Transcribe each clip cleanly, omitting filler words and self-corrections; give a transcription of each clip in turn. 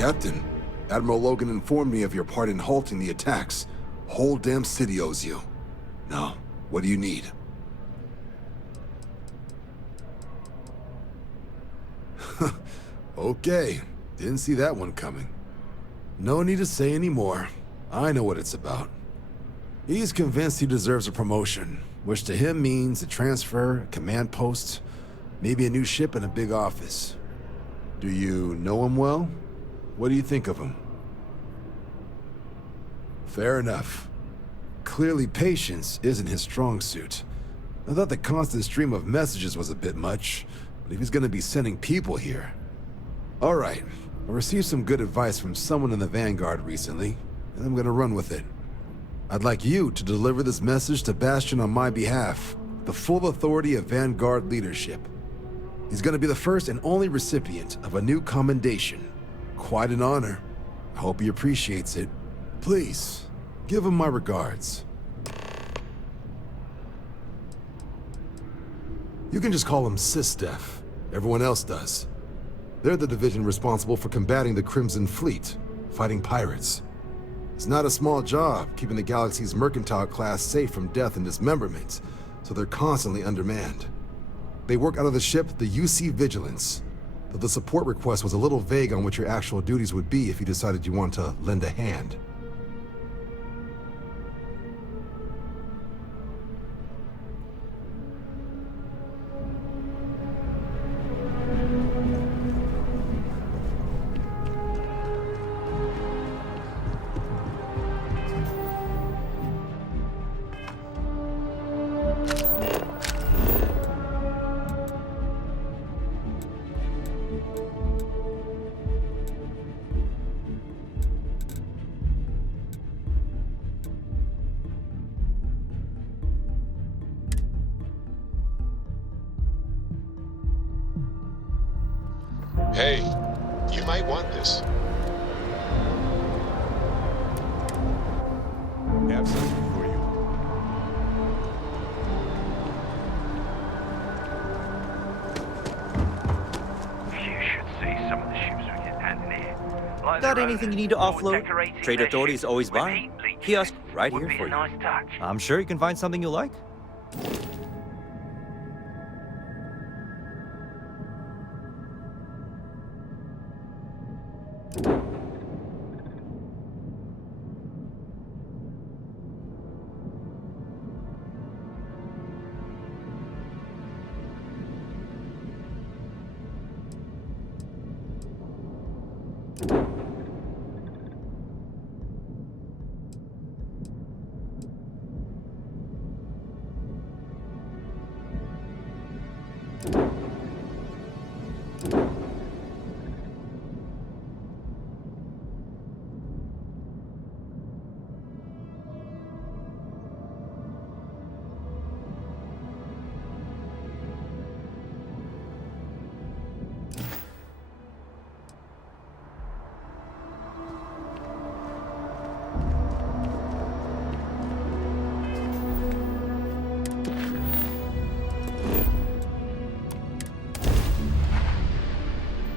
Captain, Admiral Logan informed me of your part in halting the attacks. Whole damn city owes you. Now, what do you need? Okay, didn't see that one coming. No need to say any more. I know what it's about. He's convinced he deserves a promotion, which to him means a transfer, a command post, maybe a new ship and a big office. Do you know him well? What do you think of him? Fair enough. Clearly patience isn't his strong suit. I thought the constant stream of messages was a bit much, but if he's gonna be sending people here... All right, I received some good advice from someone in the Vanguard recently, and I'm gonna run with it. I'd like you to deliver this message to Bastion on my behalf, the full authority of Vanguard leadership. He's gonna be the first and only recipient of a new commendation. Quite an honor. I hope he appreciates it. Please, give him my regards. You can just call him SysDef. Everyone else does. They're the division responsible for combating the Crimson Fleet, fighting pirates. It's not a small job, keeping the galaxy's mercantile class safe from death and dismemberment, so they're constantly undermanned. They work out of the ship, the UC Vigilance, though the support request was a little vague on what your actual duties would be if you decided you want to lend a hand. Hey, you might want this. Have something for you. You should see some of the ships we get handing here. Like Got their anything you owners, need to all offload? decorating Trade their Authority is ships always with buying. heat leaching Kiosk right would here be for a you. nice touch. I'm sure you can find something you like.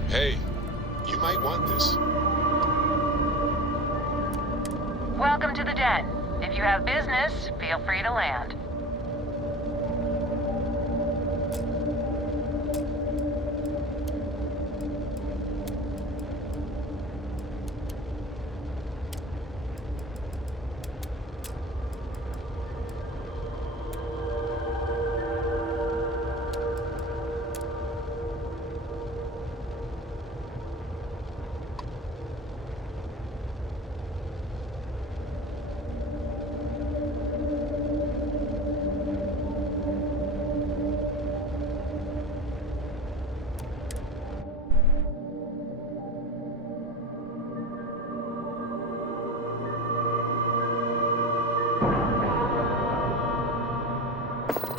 Hey, you might want this. Welcome to the den. If you have business, feel free to land.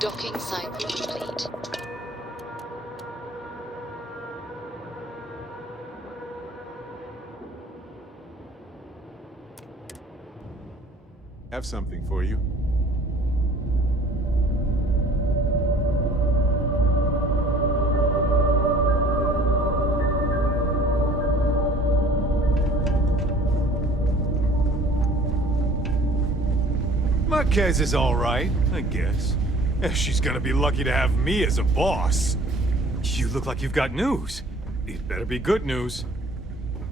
Docking site complete. Have something for you. Marquez is all right, I guess. She's gonna be lucky to have me as a boss. You look like you've got news. It better be good news.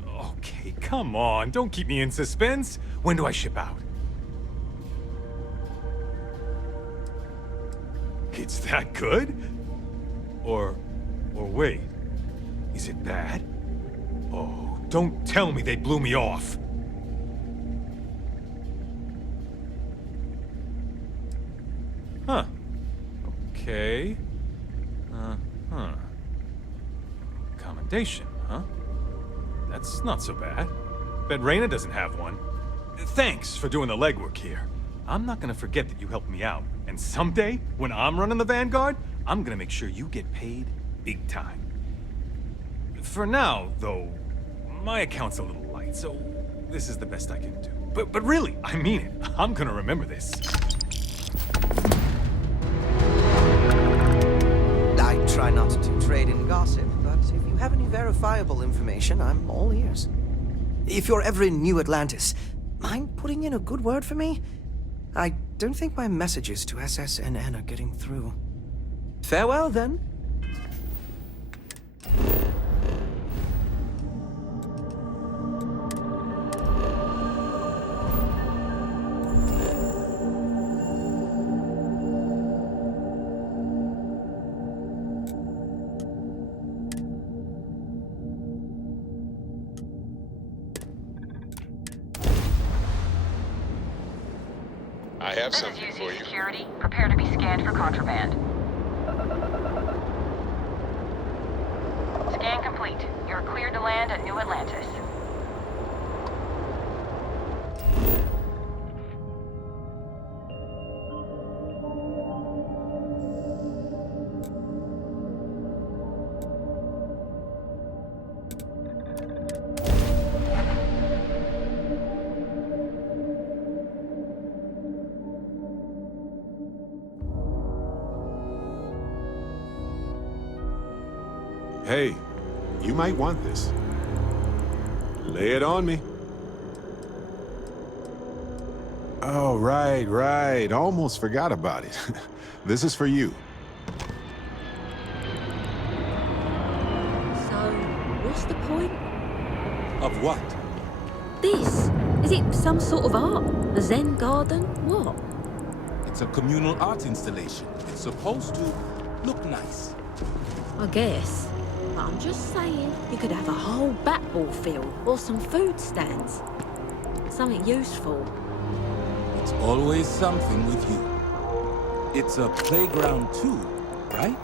Okay, come on. Don't keep me in suspense. When do I ship out? It's that good? Or wait. Is it bad? Oh, don't tell me they blew me off. Huh. Okay. Huh. Commendation, huh? That's not so bad. Bet Reyna doesn't have one. Thanks for doing the legwork here. I'm not gonna forget that you helped me out. And someday, when I'm running the Vanguard, I'm gonna make sure you get paid big time. For now, though, my account's a little light, so this is the best I can do. But really, I mean it. I'm gonna remember this. I try not to trade in gossip, but if you have any verifiable information, I'm all ears. If you're ever in New Atlantis, mind putting in a good word for me? I don't think my messages to SSNN are getting through. Farewell, then. I have This is something for UC you. Security. Prepare to be scanned for contraband. Scan complete. You're cleared to land at New Atlantis. Hey, You might want this. lay it on me. Oh, right. Almost forgot about it. This is for you. So, what's the point? Of what? This? Is it some sort of art? A Zen garden? What? It's a communal art installation. It's supposed to look nice. I guess. But I'm just saying, you could have a whole bat-ball field or some food stands. Something useful. It's always something with you. It's a playground too, right?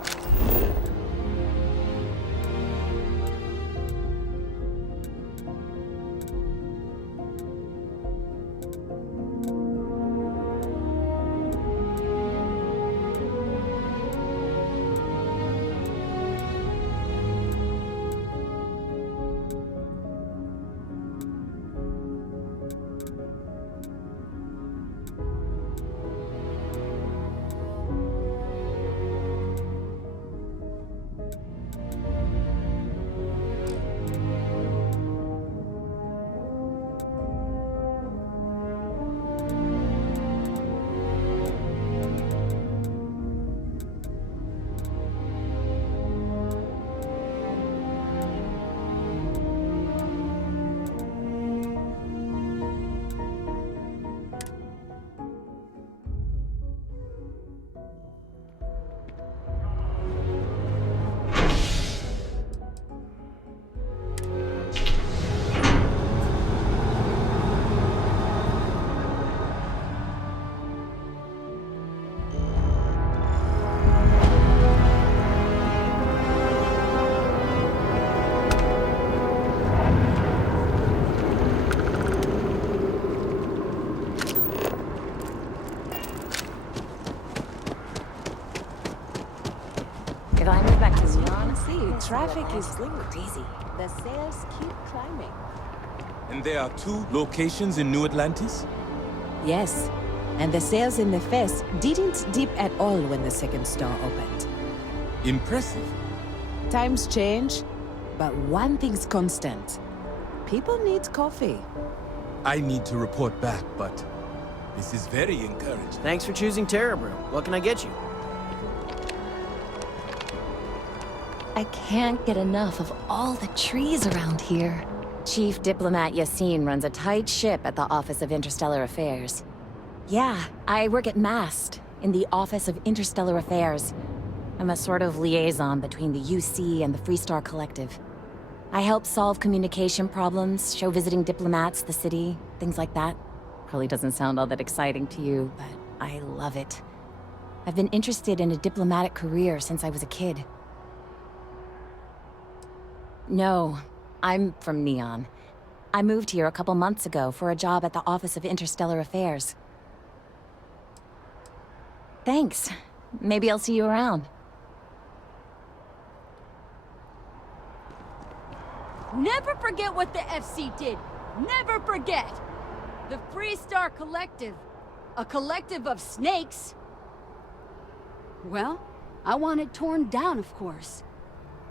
If I move back to You can see, traffic is crazy. The sales keep climbing. And there are 2 locations in New Atlantis? Yes, and the sales in the fest didn't dip at all when the second store opened. Impressive. Times change, but one thing's constant. People need coffee. I need to report back, but This is very encouraging. Thanks for choosing Terra Brew. What can I get you? I can't get enough of all the trees around here. Chief Diplomat Yassine runs a tight ship at the Office of Interstellar Affairs. Yeah, I work at MAST, in the Office of Interstellar Affairs. I'm a sort of liaison between the UC and the Freestar Collective. I help solve communication problems, show visiting diplomats the city, things like that. Probably doesn't sound all that exciting to you, but I love it. I've been interested in a diplomatic career since I was a kid. No, I'm from Neon. I moved here a couple months ago for a job at the Office of Interstellar Affairs. Thanks. Maybe I'll see you around. Never forget what the FC did. Never forget. The Freestar Collective. A collective of snakes. Well, I want it torn down, of course.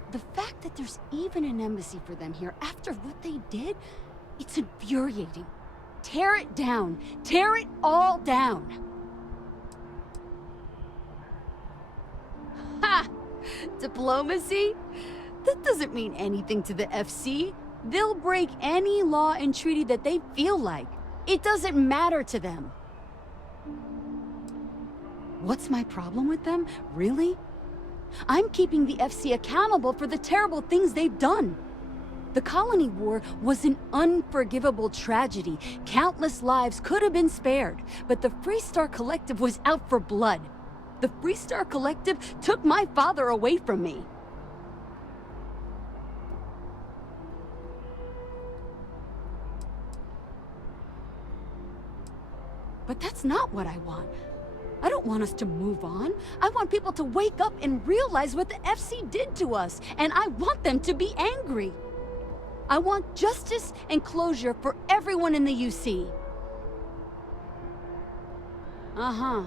The fact that there's even an embassy for them here after what they did, it's infuriating. Tear it down. Tear it all down. Ha! Diplomacy? That doesn't mean anything to the FC. They'll break any law and treaty that they feel like. It doesn't matter to them. What's my problem with them, really? I'm keeping the FC accountable for the terrible things they've done. The Colony War was an unforgivable tragedy. Countless lives could have been spared, but the Freestar Collective was out for blood. The Freestar Collective took my father away from me. But that's not what I want. I don't want us to move on. I want people to wake up and realize what the FC did to us, and I want them to be angry. I want justice and closure for everyone in the UC. Uh-huh.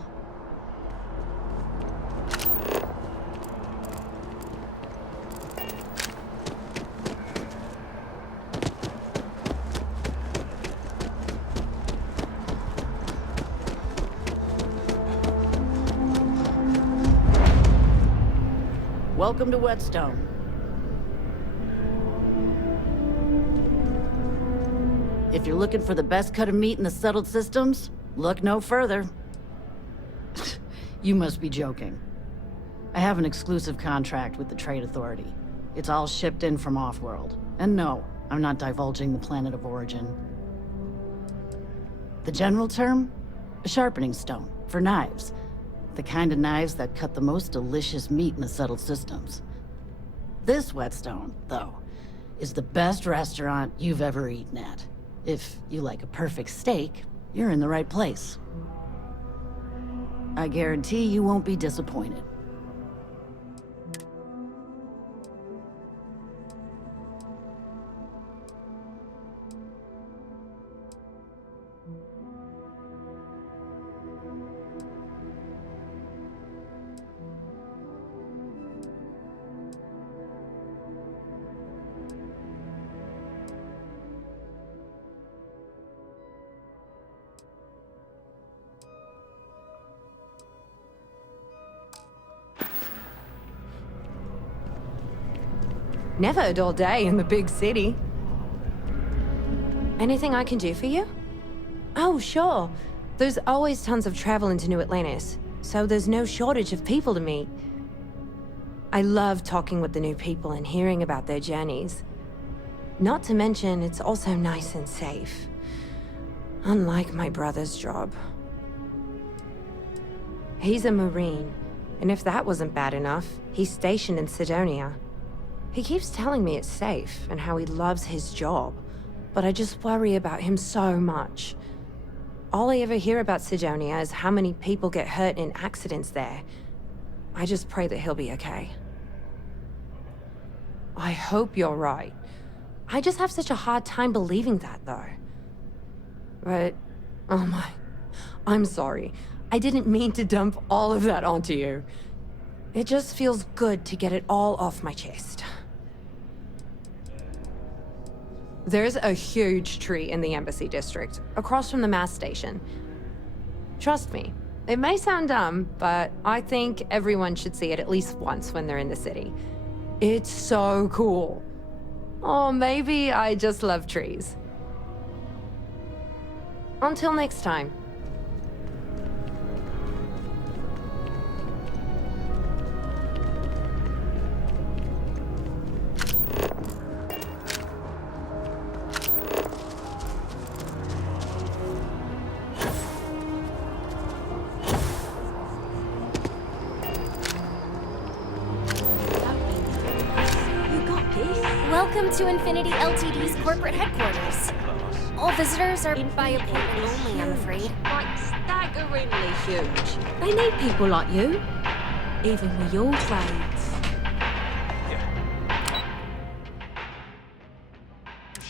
Welcome to Whetstone. If you're looking for the best cut of meat in the settled systems, look no further. You must be joking. I have an exclusive contract with the Trade Authority. It's all shipped in from off-world. And no, I'm not divulging the planet of origin. The general term? A sharpening stone, for knives. The kind of knives that cut the most delicious meat in the settled systems. This Whetstone, though, is the best restaurant you've ever eaten at. If you like a perfect steak, you're in the right place. I guarantee you won't be disappointed. Never a dull day in the big city. Anything I can do for you? Oh, sure. There's always tons of travel into New Atlantis, so there's no shortage of people to meet. I love talking with the new people and hearing about their journeys. Not to mention, it's also nice and safe. Unlike my brother's job. He's a Marine, and if that wasn't bad enough, he's stationed in Sidonia. He keeps telling me it's safe and how he loves his job, but I just worry about him so much. All I ever hear about Sidonia is how many people get hurt in accidents there. I just pray that he'll be okay. I hope you're right. I just have such a hard time believing that, though. But, oh my, I'm sorry. I didn't mean to dump all of that onto you. It just feels good to get it all off my chest. There's a huge tree in the Embassy District, across from the mass station. Trust me, it may sound dumb, but I think everyone should see it at least once when they're in the city. It's so cool. Or maybe I just love trees. Until next time. Welcome to Infinity Ltd's corporate headquarters. All visitors are by appointment only, I'm afraid. Like staggeringly huge. They need people like you. Even with your trades.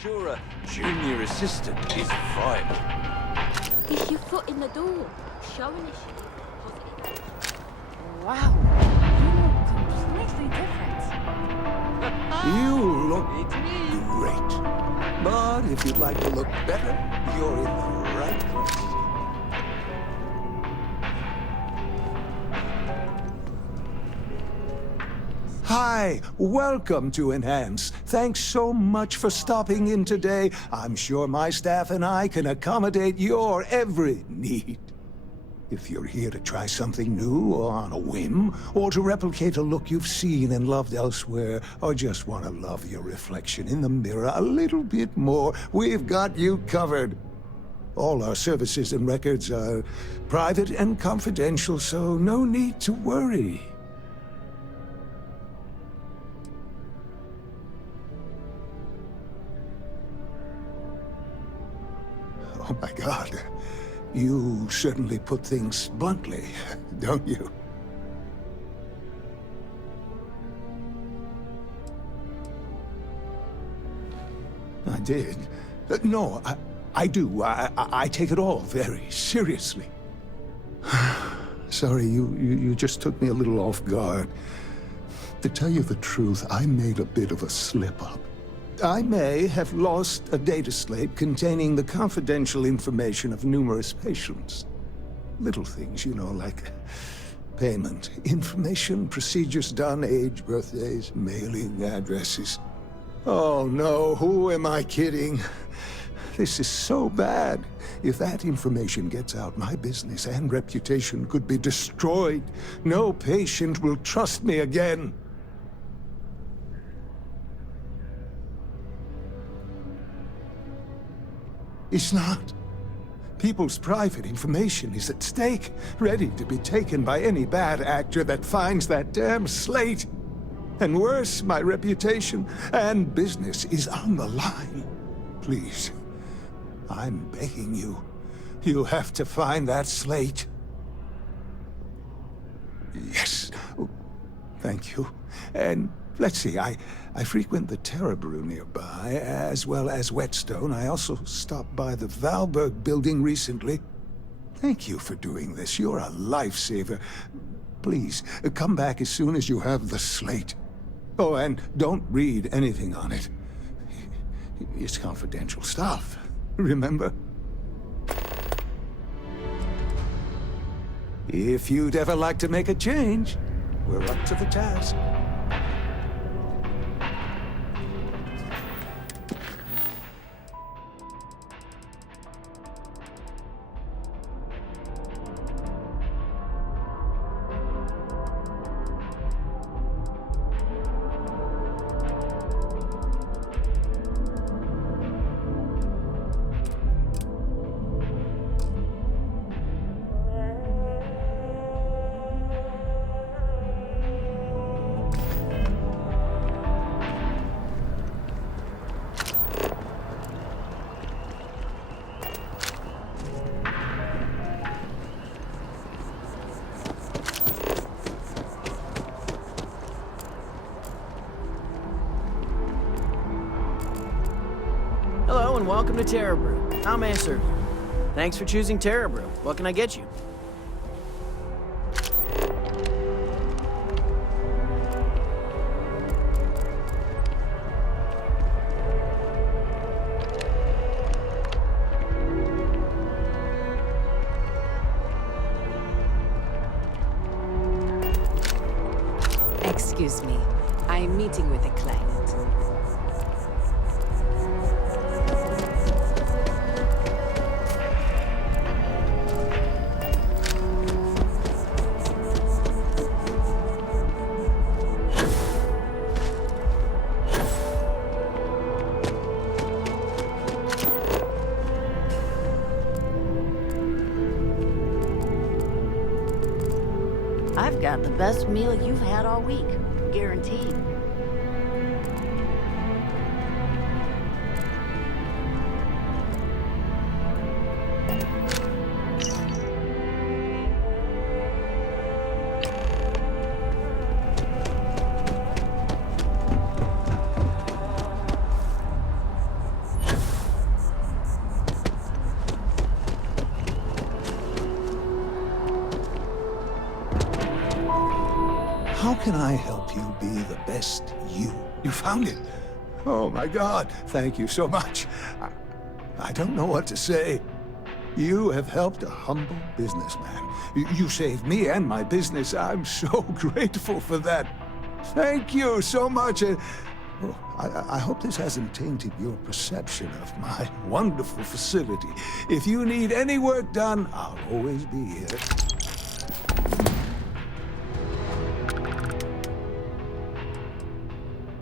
Sure, a junior assistant is vital. It's your foot in the door. Show initiative. Positive. Wow, you look completely different. You look great. But if you'd like to look better, you're in the right place. Hi, welcome to Enhance. Thanks so much for stopping in today. I'm sure my staff and I can accommodate your every need. If you're here to try something new or on a whim, or to replicate a look you've seen and loved elsewhere, or just want to love your reflection in the mirror a little bit more, we've got you covered. All our services and records are private and confidential, so no need to worry. Oh my God. You certainly put things bluntly, don't you? I did. No, I do. I take it all very seriously. Sorry, you just took me a little off guard. To tell you the truth, I made a bit of a slip-up. I may have lost a data slate containing the confidential information of numerous patients. Little things, you know, like payment, information, procedures done, age, birthdays, mailing addresses. Oh no, who am I kidding? This is so bad. If that information gets out, my business and reputation could be destroyed. No patient will trust me again. It's not. People's private information is at stake, ready to be taken by any bad actor that finds that damn slate. And worse, my reputation and business is on the line. Please, I'm begging you. You have to find that slate. Yes. Oh, thank you. And let's see, I frequent the Terror Brew nearby, as well as Whetstone. I also stopped by the Valberg building recently. Thank you for doing this. You're a lifesaver. Please, come back as soon as you have the slate. Oh, and don't read anything on it. It's confidential stuff, remember? If you'd ever like to make a change, we're up to the task. Hello and welcome to Terror Brew. How may I serve you? Thanks for choosing Terror Brew. What can I get you? Excuse me. I'm meeting with a client. I've got the best meal you've had all week. Guaranteed. How can I help you be the best you? You found it. Oh my God, thank you so much. I don't know what to say. You have helped a humble businessman. You saved me and my business. I'm so grateful for that. Thank you so much. I hope this hasn't tainted your perception of my wonderful facility. If you need any work done, I'll always be here.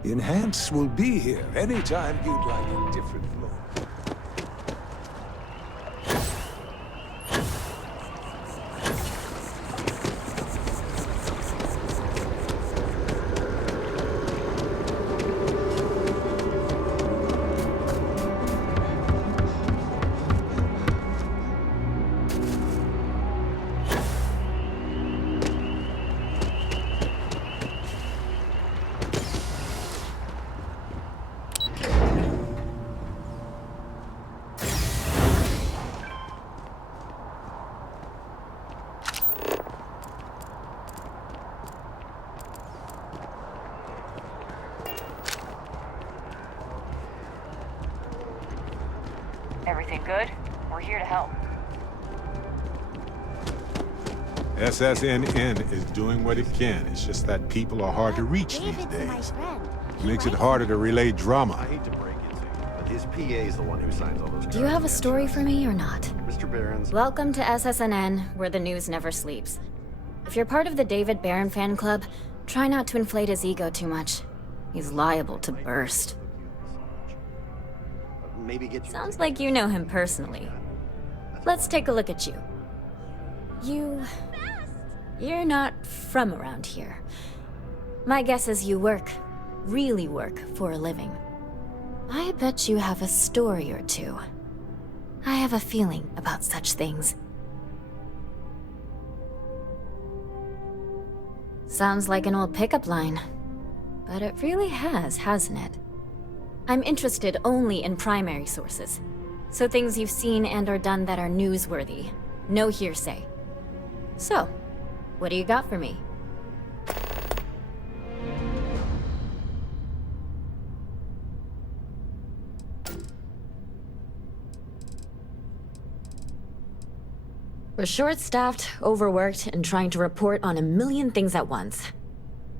Enhance will be here anytime you'd like a different floor. Everything good? We're here to help. SSNN is doing what it can. It's just that people are hard to reach these days. Makes it harder to relay drama. I hate to break it to you, but his PA is the one who signs all those Do you have a story for me or not? Mr. Barron's... Welcome to SSNN, where the news never sleeps. If you're part of the David Barron fan club, try not to inflate his ego too much. He's liable to burst. Maybe get you... Sounds like you know him personally. Let's take a look at you. You're not from around here. My guess is you really work for a living. I bet you have a story or two. I have a feeling about such things. Sounds like an old pickup line. But it really has, hasn't it? I'm interested only in primary sources. So things you've seen and or done that are newsworthy. No hearsay. So, what do you got for me? We're short-staffed, overworked, and trying to report on a million things at once.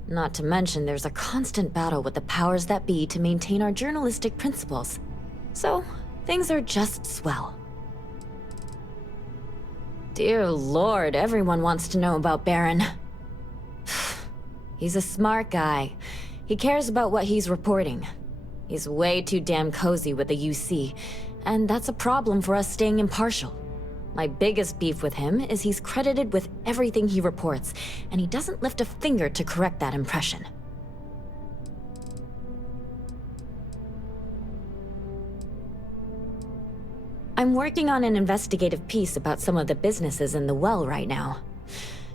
Not to mention there's a constant battle with the powers that be to maintain our journalistic principles. So, things are just swell. Dear Lord, everyone wants to know about Baron. He's a smart guy. He cares about what he's reporting. He's way too damn cozy with the UC, and that's a problem for us staying impartial. My biggest beef with him is he's credited with everything he reports, and he doesn't lift a finger to correct that impression. I'm working on an investigative piece about some of the businesses in the well right now.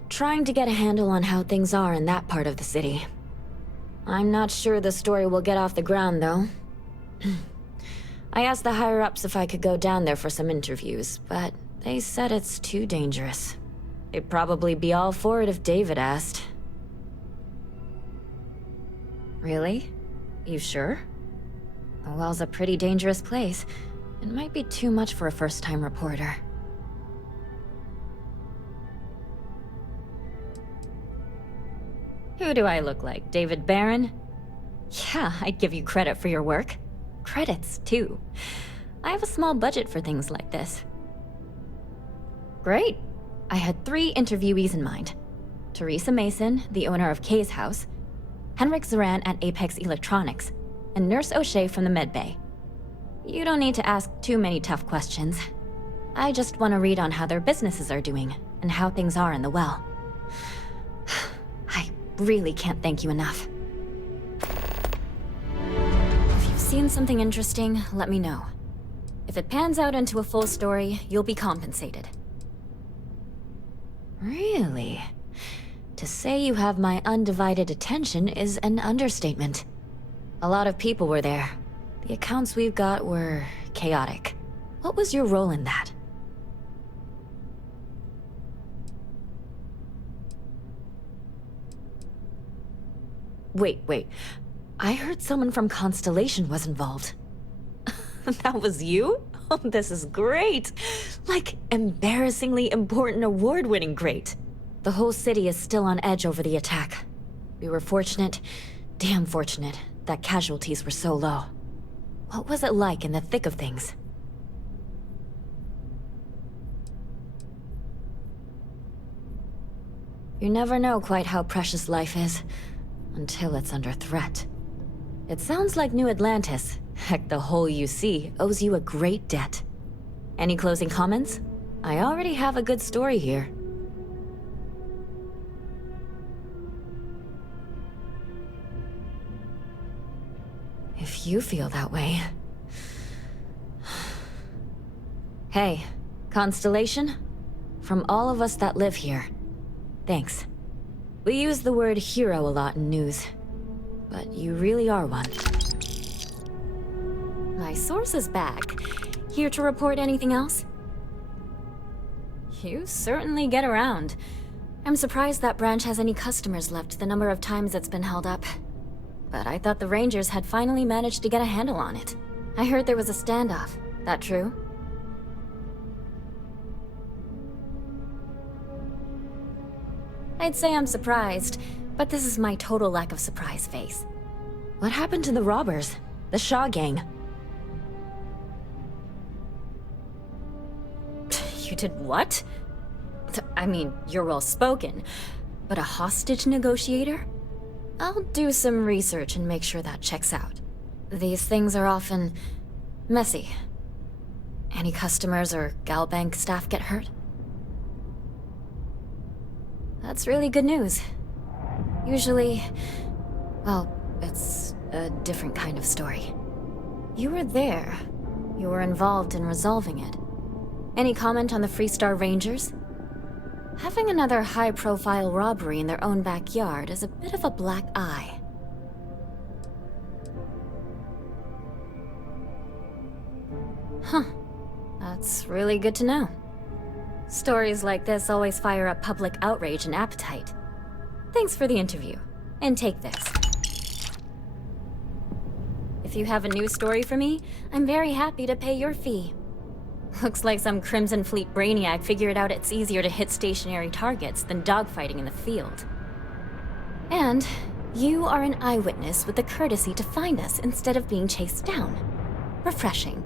Trying to get a handle on how things are in that part of the city. I'm not sure the story will get off the ground, though. I asked the higher-ups if I could go down there for some interviews, but they said it's too dangerous. They'd probably be all for it if David asked. Really? You sure? The well's a pretty dangerous place. It might be too much for a first-time reporter. Who do I look like, David Barron? Yeah, I'd give you credit for your work. Credits, too. I have a small budget for things like this. Great. I had 3 interviewees in mind. Teresa Mason, the owner of Kay's house, Henrik Zoran at Apex Electronics, and Nurse O'Shea from the medbay. You don't need to ask too many tough questions. I just want to read on how their businesses are doing, and how things are in the well. I really can't thank you enough. If you've seen something interesting, let me know. If it pans out into a full story, you'll be compensated. Really? To say you have my undivided attention is an understatement. A lot of people were there. The accounts we've got were chaotic. What was your role in that? Wait. I heard someone from Constellation was involved. That was you? Oh, this is great! Like, embarrassingly important award-winning great. The whole city is still on edge over the attack. We were fortunate, damn fortunate, that casualties were so low. What was it like in the thick of things? You never know quite how precious life is, until it's under threat. It sounds like New Atlantis, heck, the whole UC, owes you a great debt. Any closing comments? I already have a good story here. If you feel that way. Hey, Constellation? From all of us that live here, thanks. We use the word hero a lot in news, but you really are one. My source is back. Here to report anything else? You certainly get around. I'm surprised that branch has any customers left the number of times it's been held up. But I thought the Rangers had finally managed to get a handle on it. I heard there was a standoff. That true? I'd say I'm surprised, but this is my total lack of surprise face. What happened to the robbers? The Shaw gang? You did what? I mean, you're well spoken, but a hostage negotiator? I'll do some research and make sure that checks out. These things are often messy. Any customers or Galbank staff get hurt? That's really good news. Usually, well, it's a different kind of story. You were there. You were involved in resolving it. Any comment on the Freestar Rangers? Having another high-profile robbery in their own backyard is a bit of a black eye. Huh. That's really good to know. Stories like this always fire up public outrage and appetite. Thanks for the interview. And take this. If you have a new story for me, I'm very happy to pay your fee. Looks like some Crimson Fleet brainiac figured out it's easier to hit stationary targets than dogfighting in the field. And you are an eyewitness with the courtesy to find us instead of being chased down. Refreshing.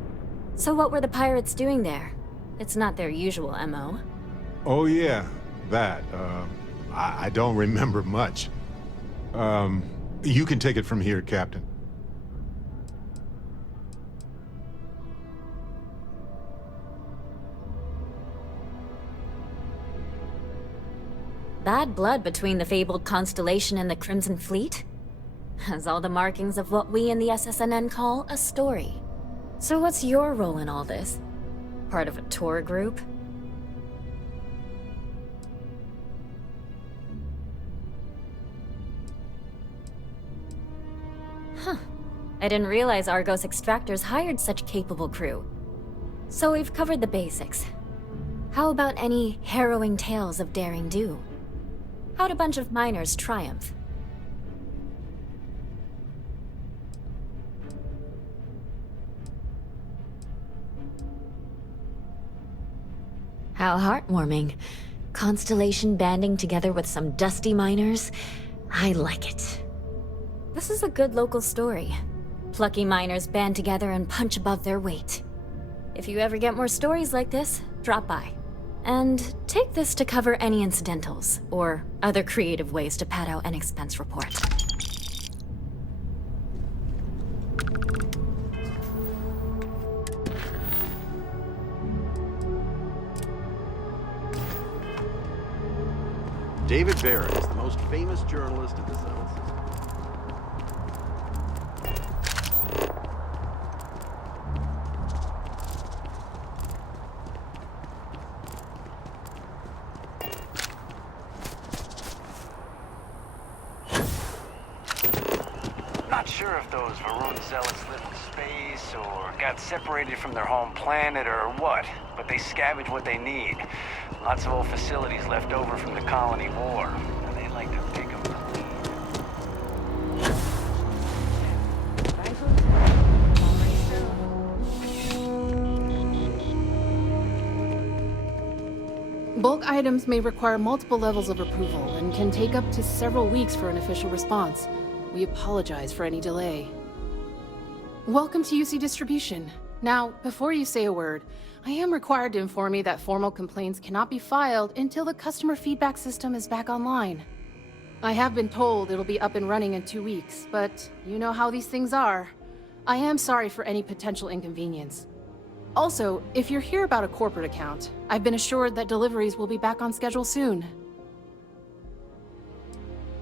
So what were the pirates doing there? It's not their usual MO. Oh yeah, that. I don't remember much. You can take it from here, Captain. Bad blood between the fabled Constellation and the Crimson Fleet? Has all the markings of what we in the SSNN call a story. So what's your role in all this? Part of a tour group? Huh. I didn't realize Argos extractors hired such capable crew. So we've covered the basics. How about any harrowing tales of daring do? How'd a bunch of miners triumph? How heartwarming. Constellation banding together with some dusty miners. I like it. This is a good local story. Plucky miners band together and punch above their weight. If you ever get more stories like this, drop by. And take this to cover any incidentals, or other creative ways to pad out an expense report. David Barrett is the most famous journalist in the Settled System. Not sure if those Varun zealots live in space or got separated from their home planet or what, but they scavenge what they need. Lots of old facilities left over from the colony war. They like to pick them. Bulk items may require multiple levels of approval and can take up to several weeks for an official response. We apologize for any delay. Welcome to UC Distribution. Now, before you say a word, I am required to inform you that formal complaints cannot be filed until the customer feedback system is back online. I have been told it'll be up and running in 2 weeks, but you know how these things are. I am sorry for any potential inconvenience. Also, if you're here about a corporate account, I've been assured that deliveries will be back on schedule soon.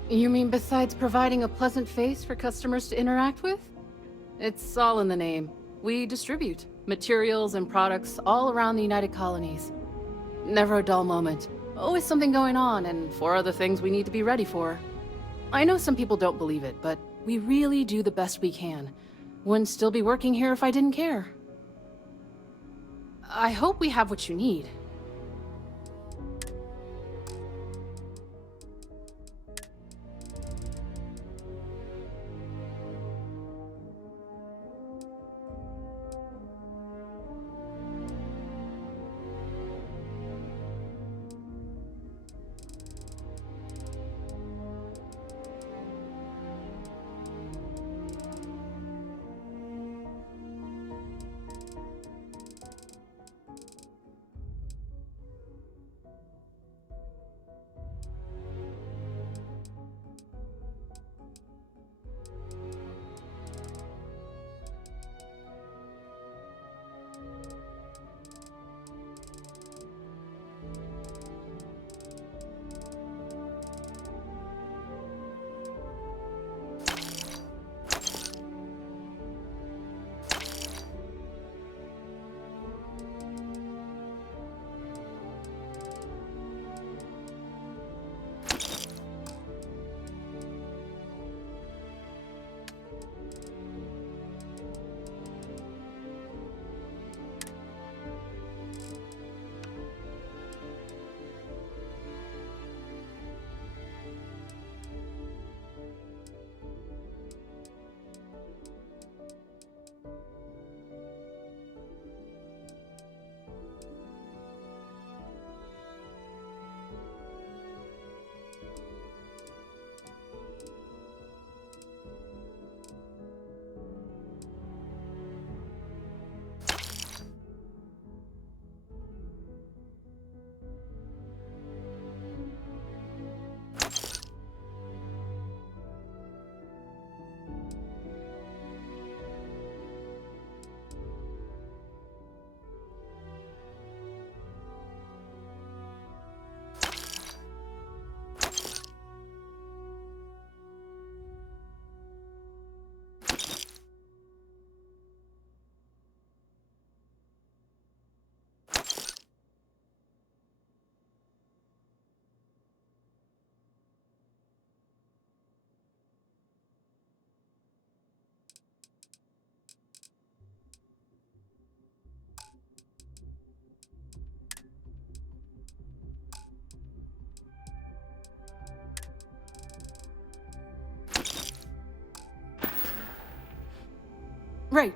You mean besides providing a pleasant face for customers to interact with? It's all in the name. We distribute materials and products all around the United Colonies. Never a dull moment. Always something going on and 4 other things we need to be ready for. I know some people don't believe it, but we really do the best we can. Wouldn't still be working here if I didn't care. I hope we have what you need.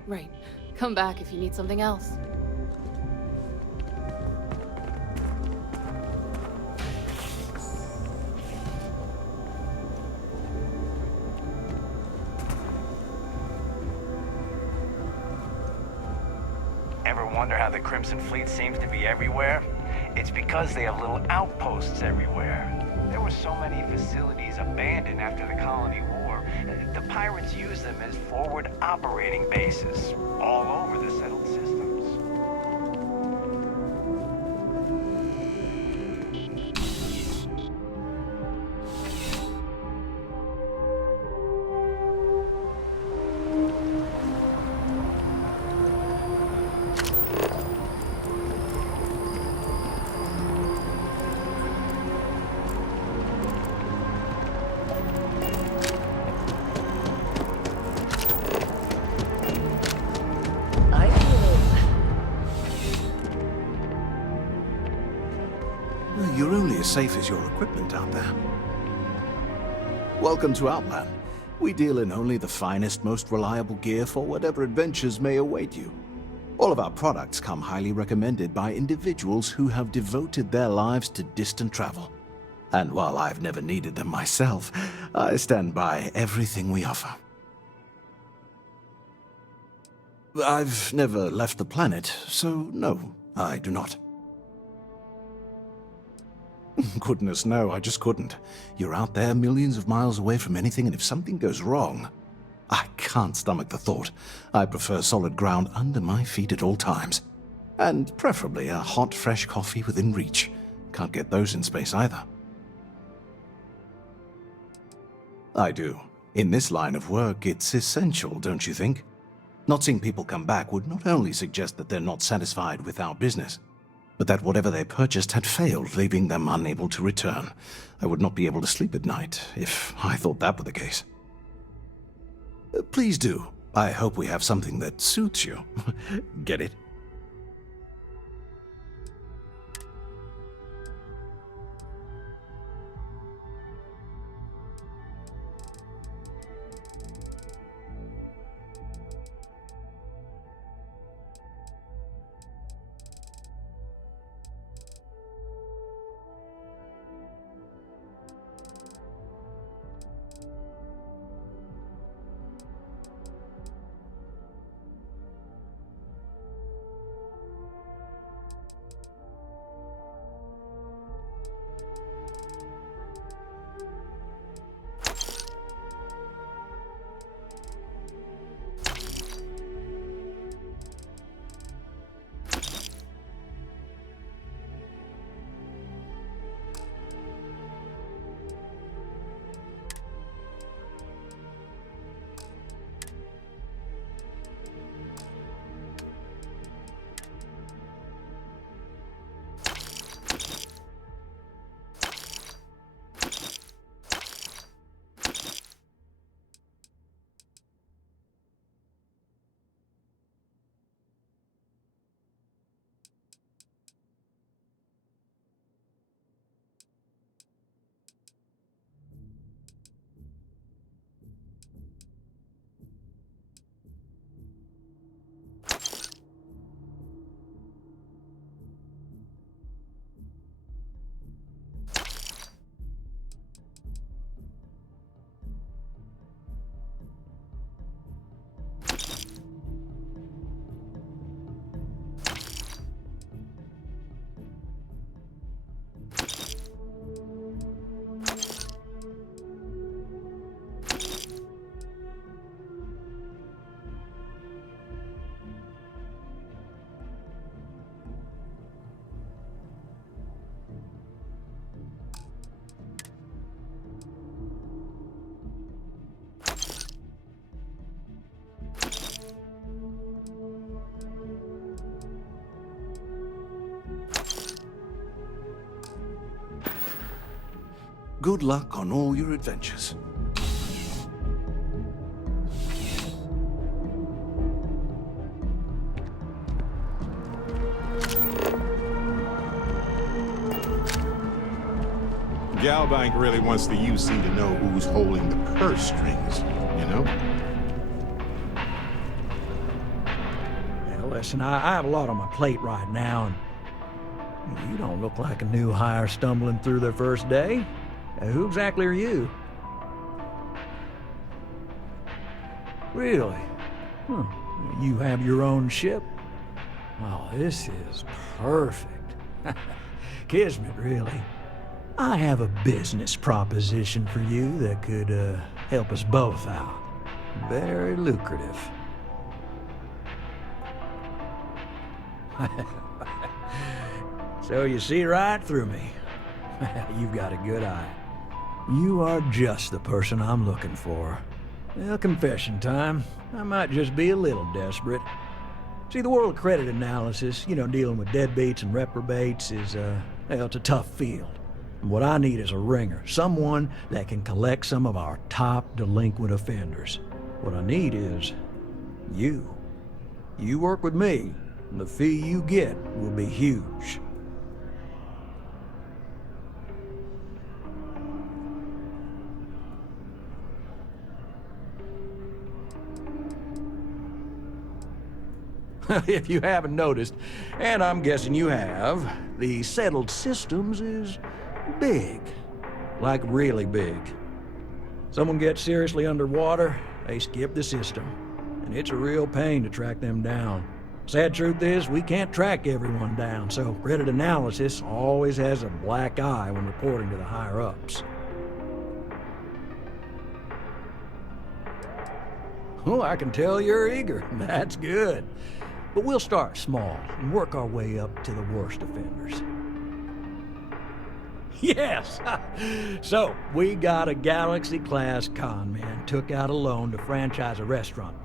Right. Come back if you need something else. Ever wonder how the Crimson Fleet seems to be everywhere? It's because they have little outposts everywhere. There were so many facilities abandoned after the Colony War. The pirates used them as forward operating bases all over the settled systems. You're only as safe as your equipment out there. Welcome to Outland. We deal in only the finest, most reliable gear for whatever adventures may await you. All of our products come highly recommended by individuals who have devoted their lives to distant travel. And while I've never needed them myself, I stand by everything we offer. I've never left the planet, so no, I do not. Goodness, no, I just couldn't. You're out there millions of miles away from anything, and if something goes wrong, I can't stomach the thought. I prefer solid ground under my feet at all times. And preferably a hot, fresh coffee within reach. Can't get those in space either. I do. In this line of work, it's essential, don't you think? Not seeing people come back would not only suggest that they're not satisfied with our business, but that whatever they purchased had failed, leaving them unable to return. I would not be able to sleep at night if I thought that were the case. Please do. I hope we have something that suits you. Get it? Good luck on all your adventures. Galbank really wants the UC to know who's holding the purse strings, you know? Now, listen, I have a lot on my plate right now, and you don't look like a new hire stumbling through their first day. Who exactly are you? Really? Huh. You have your own ship? Oh, this is perfect. Kismet, really. I have a business proposition for you that could help us both out. Very lucrative. So you see right through me. You've got a good eye. You are just the person I'm looking for. Well, confession time. I might just be a little desperate. See, the world of credit analysis, dealing with deadbeats and reprobates is, it's a tough field. And what I need is a ringer, someone that can collect some of our top delinquent offenders. What I need is you. You work with me, and the fee you get will be huge. If you haven't noticed, and I'm guessing you have, the settled systems is big. Like really big. Someone gets seriously underwater, they skip the system. And it's a real pain to track them down. Sad truth is, we can't track everyone down, so credit analysis always has a black eye when reporting to the higher-ups. Oh, I can tell you're eager. That's good. But we'll start small and work our way up to the worst offenders. Yes! So, we got a Galaxy-class con man took out a loan to franchise a restaurant.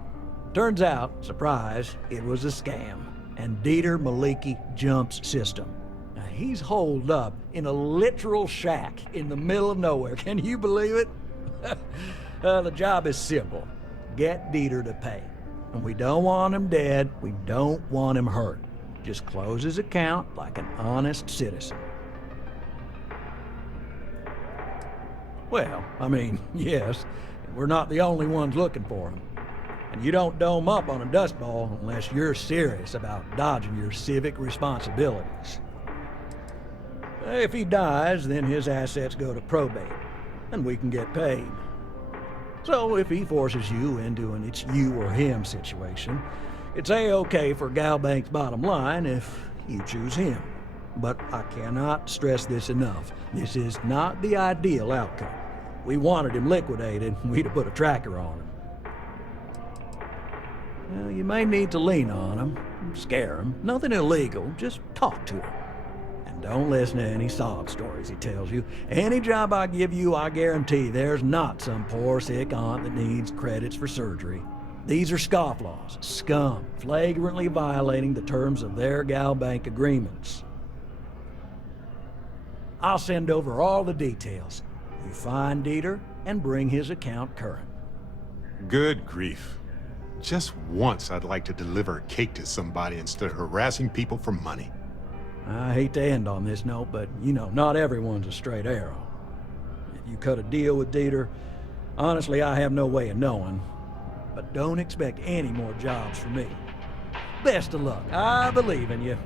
Turns out, surprise, it was a scam. And Dieter Maliki jumps system. Now, he's holed up in a literal shack in the middle of nowhere. Can you believe it? The job is simple. Get Dieter to pay. And we don't want him dead, we don't want him hurt. Just close his account like an honest citizen. Well, I mean, yes, we're not the only ones looking for him. And you don't dome up on a dust ball unless you're serious about dodging your civic responsibilities. If he dies, then his assets go to probate, and we can get paid. So if he forces you into an it's you or him situation, it's A-okay for Galbank's bottom line if you choose him. But I cannot stress this enough. This is not the ideal outcome. We wanted him liquidated, we'd have put a tracker on him. Well, you may need to lean on him, scare him. Nothing illegal, just talk to him. And don't listen to any sob stories he tells you. Any job I give you, I guarantee there's not some poor sick aunt that needs credits for surgery. These are scofflaws, scum, flagrantly violating the terms of their Galbank agreements. I'll send over all the details. You find Dieter and bring his account current. Good grief. Just once I'd like to deliver a cake to somebody instead of harassing people for money. I hate to end on this note, but, not everyone's a straight arrow. If you cut a deal with Dieter, honestly, I have no way of knowing. But don't expect any more jobs from me. Best of luck. I believe in you.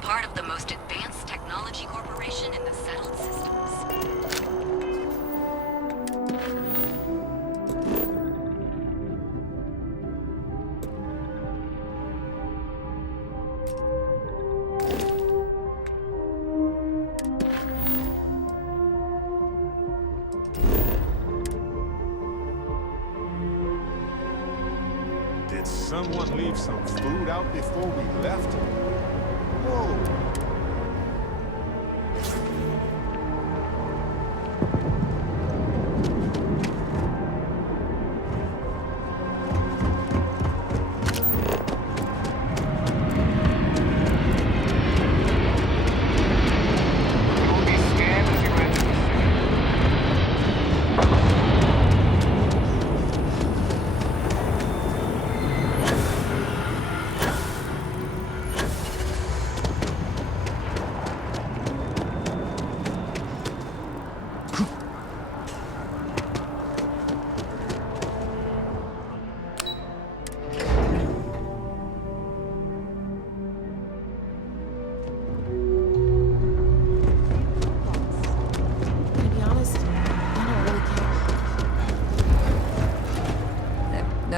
Part of the most advanced technology corporation in the settled systems. Did someone leave some food out before we left? Whoa!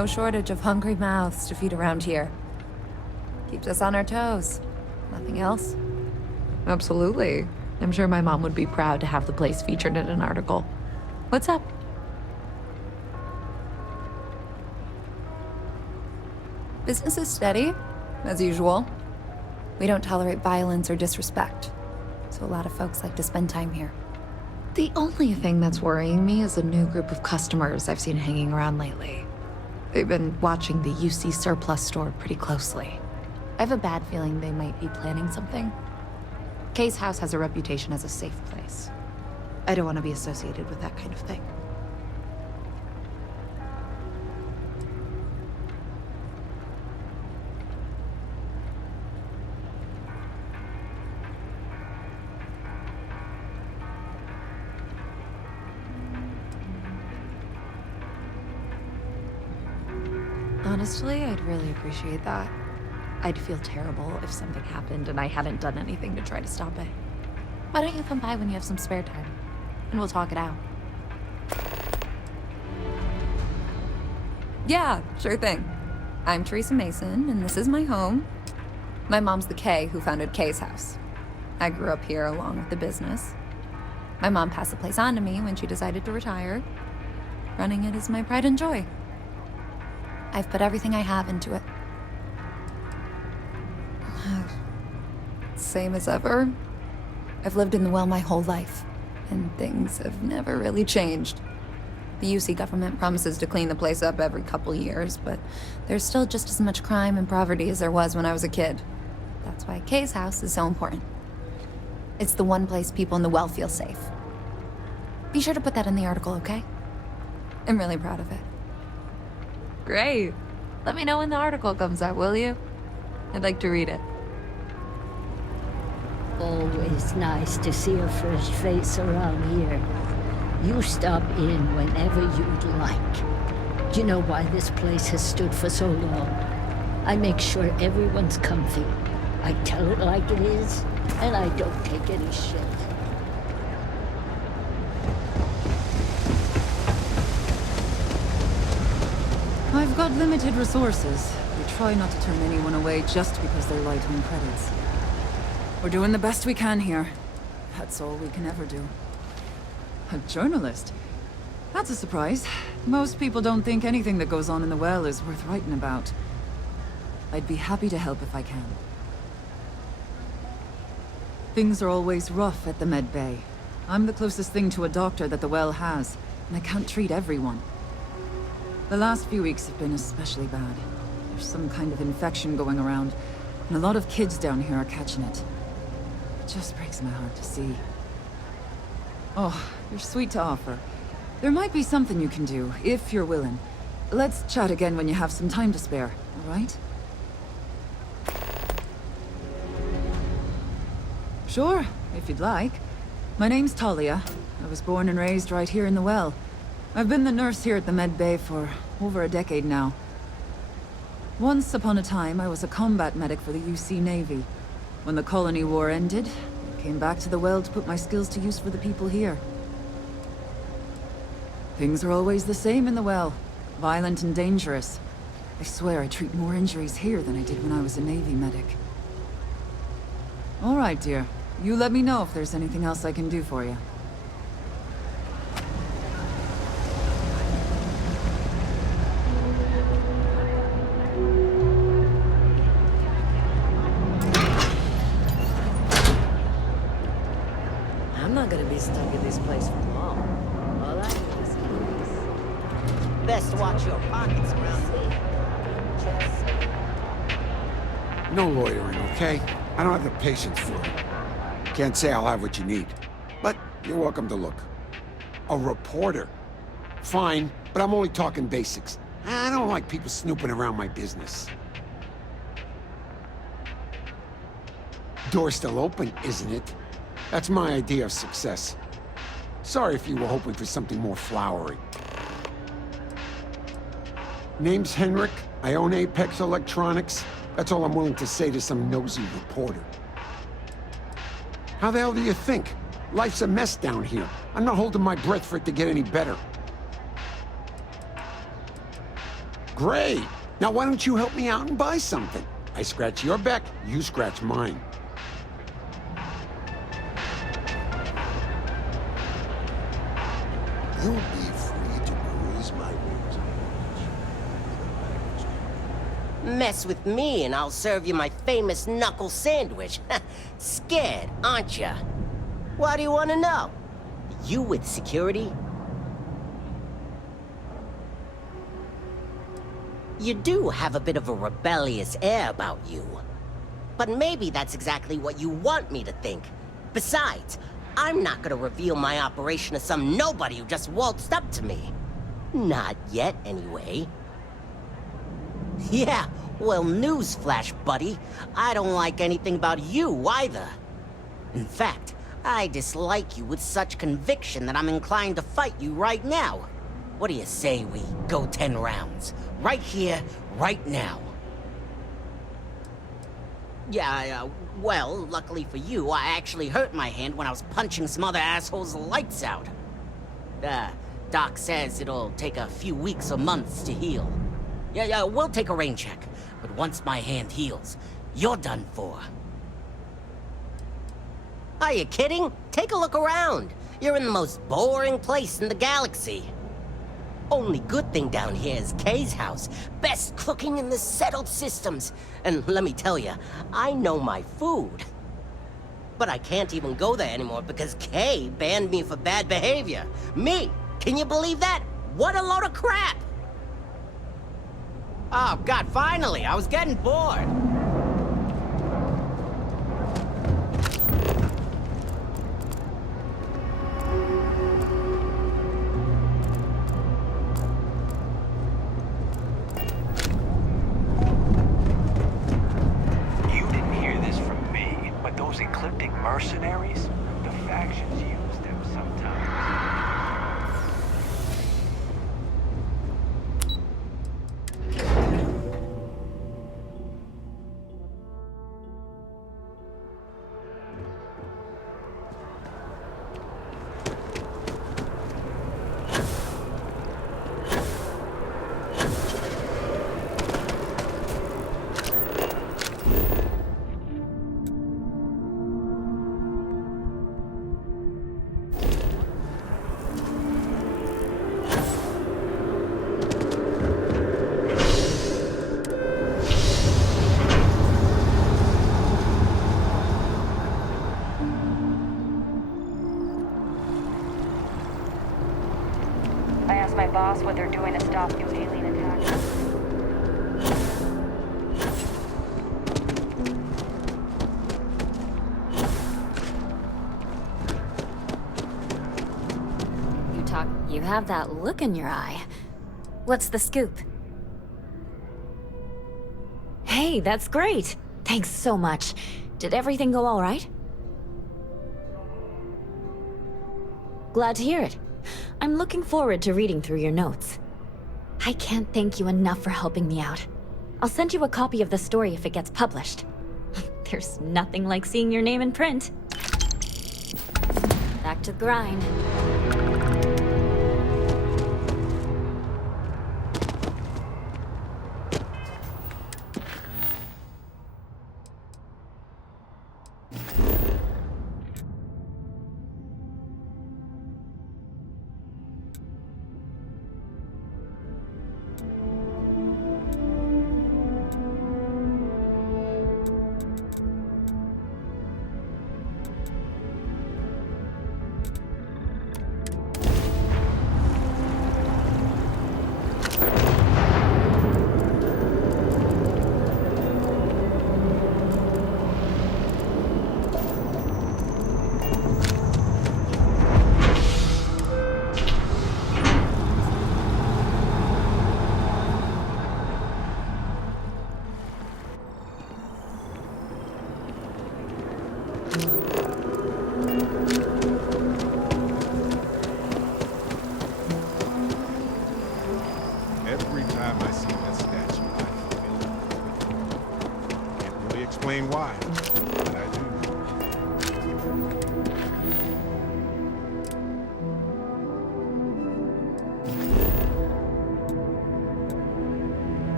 no shortage of hungry mouths to feed around here. Keeps us on our toes. Nothing else? Absolutely. I'm sure my mom would be proud to have the place featured in an article. What's up? Business is steady, as usual. We don't tolerate violence or disrespect, so a lot of folks like to spend time here. The only thing that's worrying me is a new group of customers I've seen hanging around lately. They've been watching the UC surplus store pretty closely. I have a bad feeling they might be planning something. Kay's house has a reputation as a safe place. I don't want to be associated with that kind of thing. Honestly, I'd really appreciate that. I'd feel terrible if something happened and I hadn't done anything to try to stop it. Why don't you come by when you have some spare time? And we'll talk it out. Yeah, sure thing. I'm Teresa Mason, and this is my home. My mom's the Kay who founded Kay's house. I grew up here along with the business. My mom passed the place on to me when she decided to retire. Running it is my pride and joy. I've put everything I have into it. Same as ever. I've lived in the well my whole life, and things have never really changed. The UC government promises to clean the place up every couple years, but there's still just as much crime and poverty as there was when I was a kid. That's why Kay's house is so important. It's the one place people in the well feel safe. Be sure to put that in the article, okay? I'm really proud of it. Great. Let me know when the article comes out, will you? I'd like to read it. Always nice to see a fresh face around here. You stop in whenever you'd like. Do you know why this place has stood for so long? I make sure everyone's comfy. I tell it like it is, and I don't take any shit. I've got limited resources. We try not to turn anyone away just because they're light on credits. We're doing the best we can here. That's all we can ever do. A journalist? That's a surprise. Most people don't think anything that goes on in the well is worth writing about. I'd be happy to help if I can. Things are always rough at the Med Bay. I'm the closest thing to a doctor that the well has, and I can't treat everyone. The last few weeks have been especially bad. There's some kind of infection going around, and a lot of kids down here are catching it. It just breaks my heart to see. Oh, you're sweet to offer. There might be something you can do, if you're willing. Let's chat again when you have some time to spare, all right? Sure, if you'd like. My name's Talia. I was born and raised right here in the well. I've been the nurse here at the Med Bay for over a decade now. Once upon a time, I was a combat medic for the UC Navy. When the colony war ended, I came back to the well to put my skills to use for the people here. Things are always the same in the well. Violent and dangerous. I swear I treat more injuries here than I did when I was a Navy medic. All right, dear. You let me know if there's anything else I can do for you. I'm not gonna be stuck in this place for long. All I need is peace. Best watch your pockets around here. No lawyering, okay? I don't have the patience for it. Can't say I'll have what you need, but you're welcome to look. A reporter. Fine, but I'm only talking basics. I don't like people snooping around my business. Door's still open, isn't it? That's my idea of success. Sorry if you were hoping for something more flowery. Name's Henrik. I own Apex Electronics. That's all I'm willing to say to some nosy reporter. How the hell do you think? Life's a mess down here. I'm not holding my breath for it to get any better. Great. Now why don't you help me out and buy something? I scratch your back, you scratch mine. You'll be free to cruise my wings. Mess with me and I'll serve you my famous knuckle sandwich. Scared, aren't ya? Why do you want to know? You with security? You do have a bit of a rebellious air about you. But maybe that's exactly what you want me to think. Besides, I'm not gonna reveal my operation to some nobody who just waltzed up to me. Not yet, anyway. Yeah, well, newsflash, buddy. I don't like anything about you, either. In fact, I dislike you with such conviction that I'm inclined to fight you right now. What do you say we go 10 rounds? Right here, right now. Yeah, well, luckily for you, I actually hurt my hand when I was punching some other assholes' lights out. Doc says it'll take a few weeks or months to heal. Yeah, we'll take a rain check. But once my hand heals, you're done for. Are you kidding? Take a look around. You're in the most boring place in the galaxy. Only good thing down here is Kay's house. Best cooking in the settled systems. And let me tell you, I know my food. But I can't even go there anymore because Kay banned me for bad behavior. Me! Can you believe that? What a load of crap! Oh, God, finally! I was getting bored. Those ecliptic mercenaries, the factions use them sometimes. I asked my boss what they're doing to stop new alien attacks. You have that look in your eye. What's the scoop? Hey, that's great. Thanks so much. Did everything go all right? Glad to hear it. I'm looking forward to reading through your notes. I can't thank you enough for helping me out. I'll send you a copy of the story if it gets published. There's nothing like seeing your name in print. Back to the grind.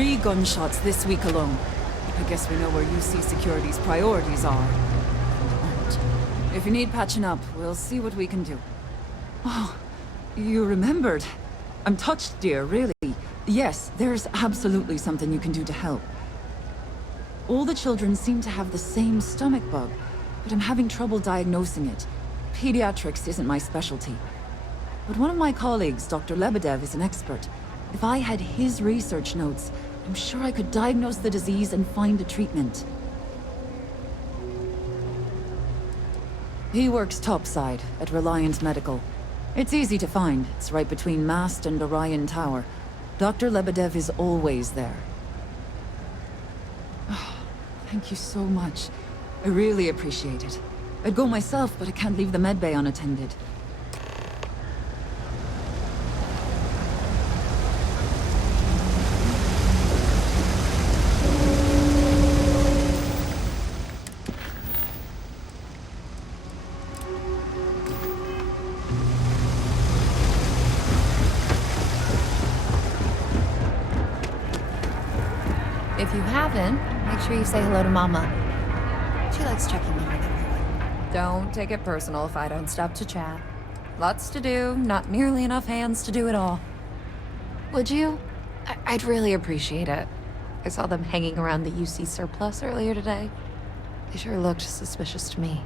3 gunshots this week alone. I guess we know where UC Security's priorities are. And if you need patching up, we'll see what we can do. Oh, you remembered. I'm touched, dear, really. Yes, there's absolutely something you can do to help. All the children seem to have the same stomach bug, but I'm having trouble diagnosing it. Pediatrics isn't my specialty. But one of my colleagues, Dr. Lebedev, is an expert. If I had his research notes, I'm sure I could diagnose the disease and find a treatment. He works topside at Reliant Medical. It's easy to find. It's right between Mast and Orion Tower. Dr. Lebedev is always there. Oh, thank you so much. I really appreciate it. I'd go myself, but I can't leave the medbay unattended. If you haven't, make sure you say hello to Mama. She likes checking in with everyone. Don't take it personal if I don't stop to chat. Lots to do, not nearly enough hands to do it all. Would you? I'd really appreciate it. I saw them hanging around the UC surplus earlier today. They sure looked suspicious to me.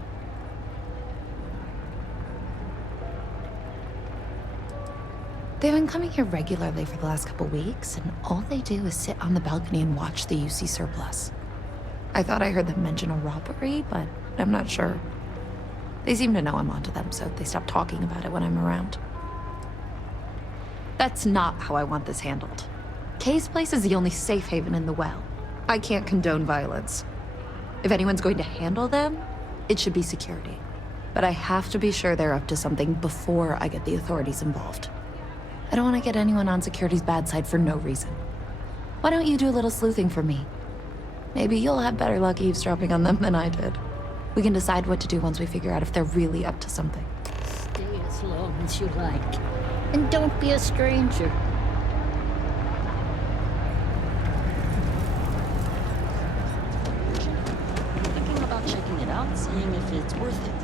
They've been coming here regularly for the last couple weeks, and all they do is sit on the balcony and watch the UC surplus. I thought I heard them mention a robbery, but I'm not sure. They seem to know I'm onto them, so they stop talking about it when I'm around. That's not how I want this handled. Kay's place is the only safe haven in the well. I can't condone violence. If anyone's going to handle them, it should be security. But I have to be sure they're up to something before I get the authorities involved. I don't want to get anyone on security's bad side for no reason. Why don't you do a little sleuthing for me? Maybe you'll have better luck eavesdropping on them than I did. We can decide what to do once we figure out if they're really up to something. Stay as long as you like. And don't be a stranger. Thinking about checking it out, seeing if it's worth it.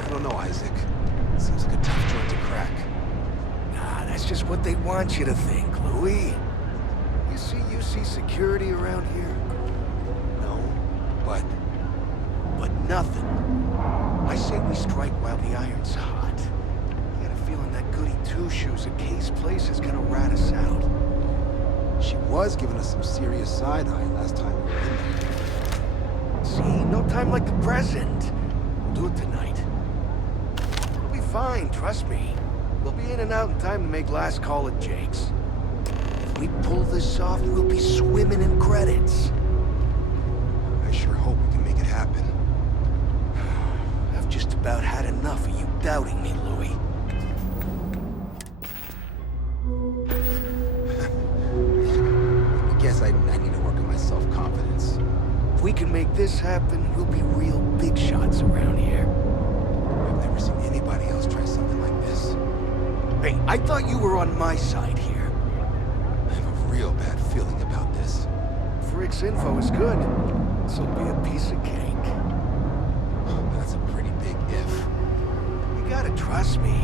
I don't know, Isaac. Seems like a tough joint to crack. Nah, that's just what they want you to think, Louis. You see security around here? No, but nothing. I say we strike while the iron's hot. I got a feeling that goody two-shoes at Kay's place is gonna rat us out. She was giving us some serious side-eye last time we were in there. See, no time like the present. We'll do it tonight. It'll be fine, trust me. We'll be in and out in time to make last call at Jake's. If we pull this off, we'll be swimming in credits. I sure hope we can make it happen. I've just about had enough of you doubting me, Louis. I guess I need to work on my self-confidence. If we can make this happen, we'll be real big shots around here. I've never seen anybody else try something like this. Hey, I thought you were on my side here. I have a real bad feeling about this. Frick's info is good. This'll be a piece of cake. That's a pretty big if. You gotta trust me.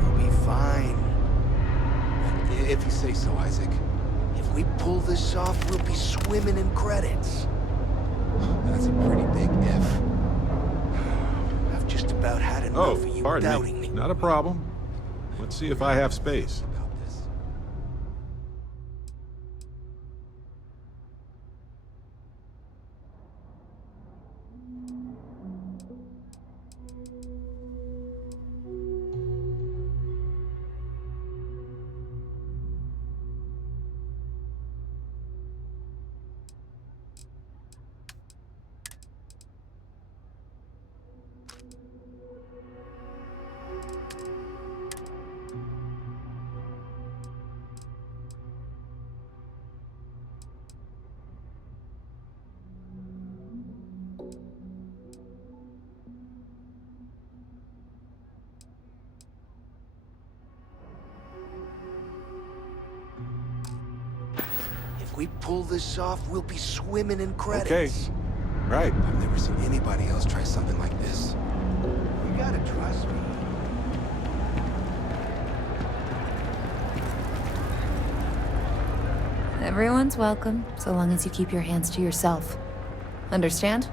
You'll be fine. If you say so, Isaac. If we pull this off, we'll be swimming in credits. That's a pretty big if. I've just about had enough of you doubting me. Not a problem. Let's see if I have space. If we pull this off, we'll be swimming in credits. Okay. Right. I've never seen anybody else try something like this. You gotta trust me. Everyone's welcome, so long as you keep your hands to yourself. Understand?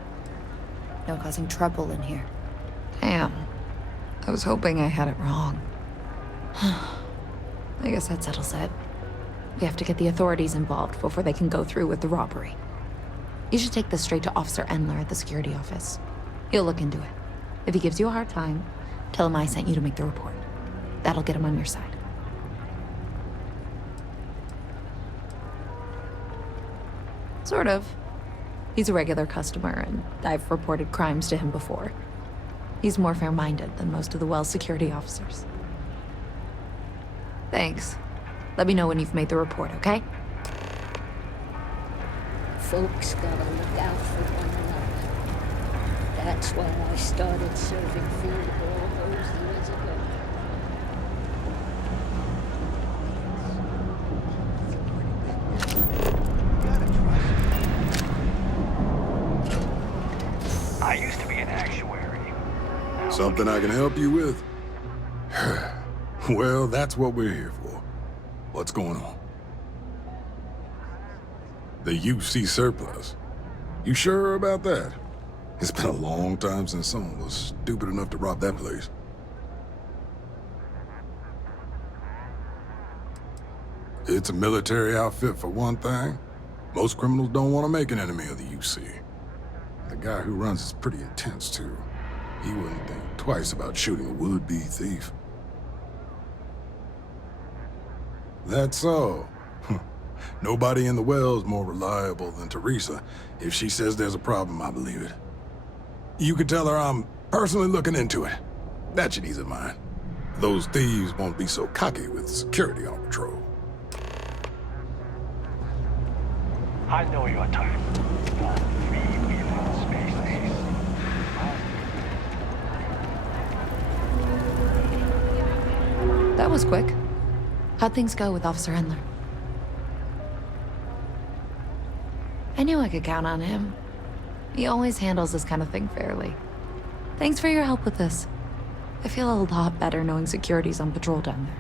No causing trouble in here. Damn. I was hoping I had it wrong. I guess that settles it. We have to get the authorities involved before they can go through with the robbery. You should take this straight to Officer Endler at the security office. He'll look into it. If he gives you a hard time, tell him I sent you to make the report. That'll get him on your side. Sort of. He's a regular customer, and I've reported crimes to him before. He's more fair-minded than most of the Wells security officers. Thanks. Let me know when you've made the report, okay? Folks gotta look out for one another. That's why I started serving food all those years ago. I used to be an actuary. Something I can help you with? Well, that's what we're here for. What's going on? The UC surplus. You sure about that? It's been a long time since someone was stupid enough to rob that place. It's a military outfit for one thing. Most criminals don't want to make an enemy of the UC. The guy who runs is pretty intense, too. He wouldn't think twice about shooting a would-be thief. That's so. Nobody in the Well's more reliable than Teresa. If she says there's a problem, I believe it. You could tell her I'm personally looking into it. That should ease her mind. Those thieves won't be so cocky with security on patrol. I know your type. That was quick. How'd things go with Officer Endler? I knew I could count on him. He always handles this kind of thing fairly. Thanks for your help with this. I feel a lot better knowing security's on patrol down there.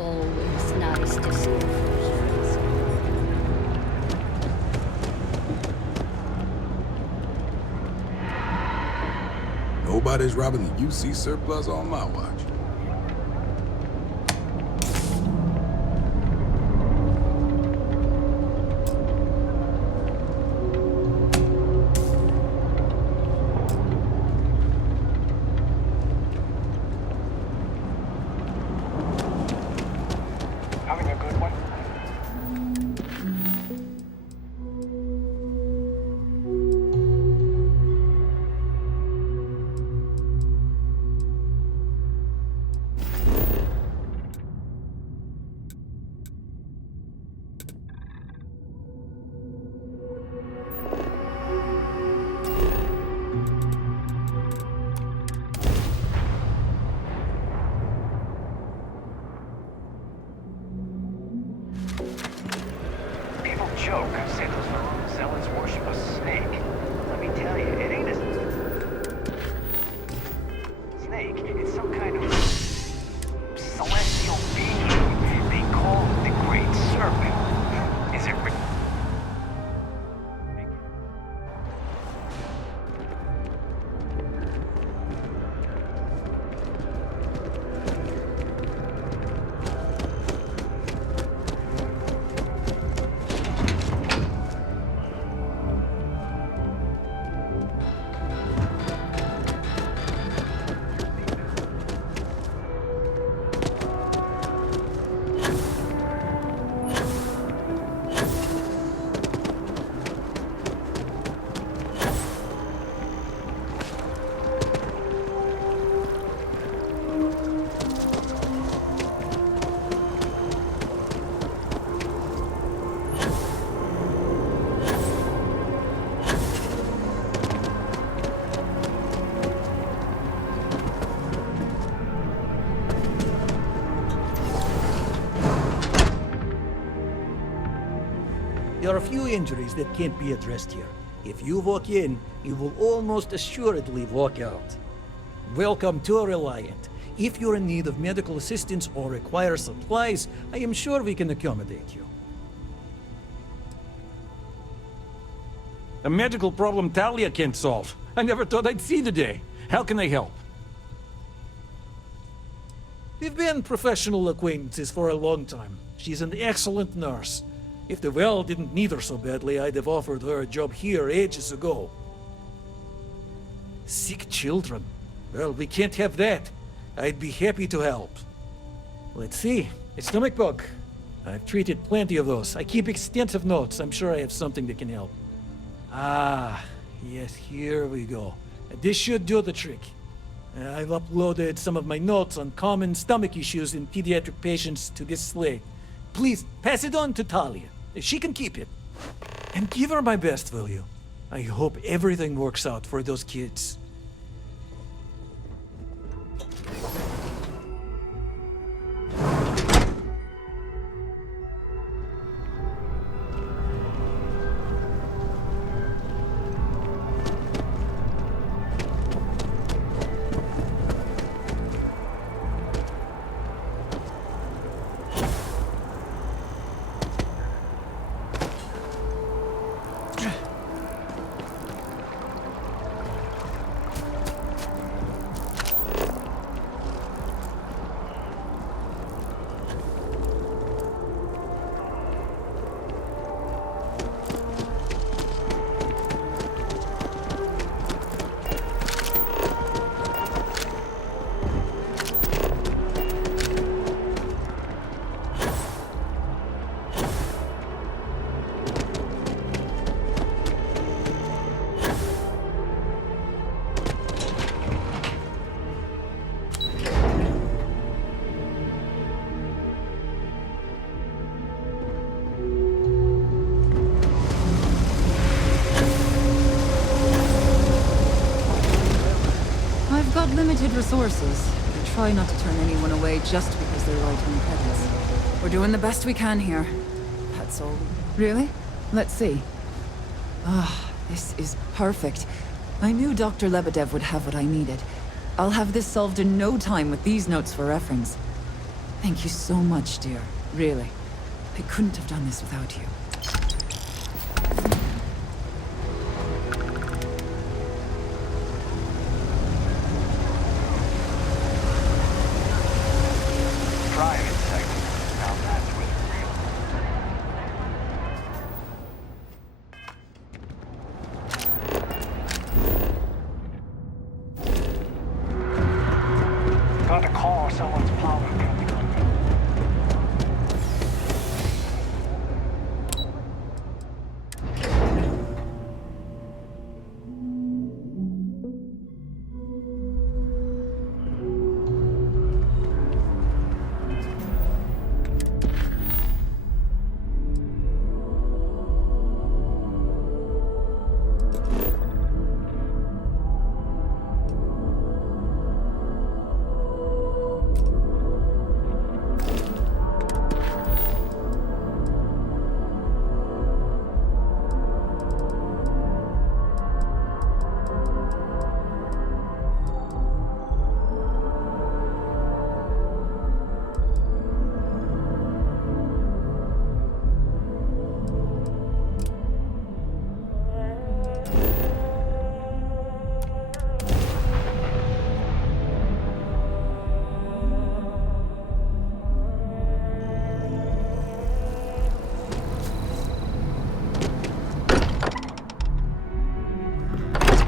Always nice to see you. Nobody's robbing the UC surplus on my watch. Having a good one? People joke, say those Varun zealots worship a snake. Let me tell you, it ain't a snake. It's some kind of celestial being. They call it the Great Serpent. Is it There are a few injuries that can't be addressed here. If you walk in, you will almost assuredly walk out. Welcome to Reliant. If you're in need of medical assistance or require supplies, I am sure we can accommodate you. A medical problem Talia can't solve. I never thought I'd see the day. How can I help? We've been professional acquaintances for a long time. She's an excellent nurse. If the well didn't need her so badly, I'd have offered her a job here ages ago. Sick children. Well, we can't have that. I'd be happy to help. Let's see. A stomach bug. I've treated plenty of those. I keep extensive notes. I'm sure I have something that can help. Ah, yes, here we go. This should do the trick. I've uploaded some of my notes on common stomach issues in pediatric patients to this slate. Please, pass it on to Talia. She can keep it. And give her my best, will you? I hope everything works out for those kids. Limited resources. We try not to turn anyone away just because they're right on credits. We're doing the best we can here. That's all. Really? Let's see. Ah, this is perfect. I knew Dr. Lebedev would have what I needed. I'll have this solved in no time with these notes for reference. Thank you so much, dear. Really. I couldn't have done this without you. Got a call, someone's power coming on.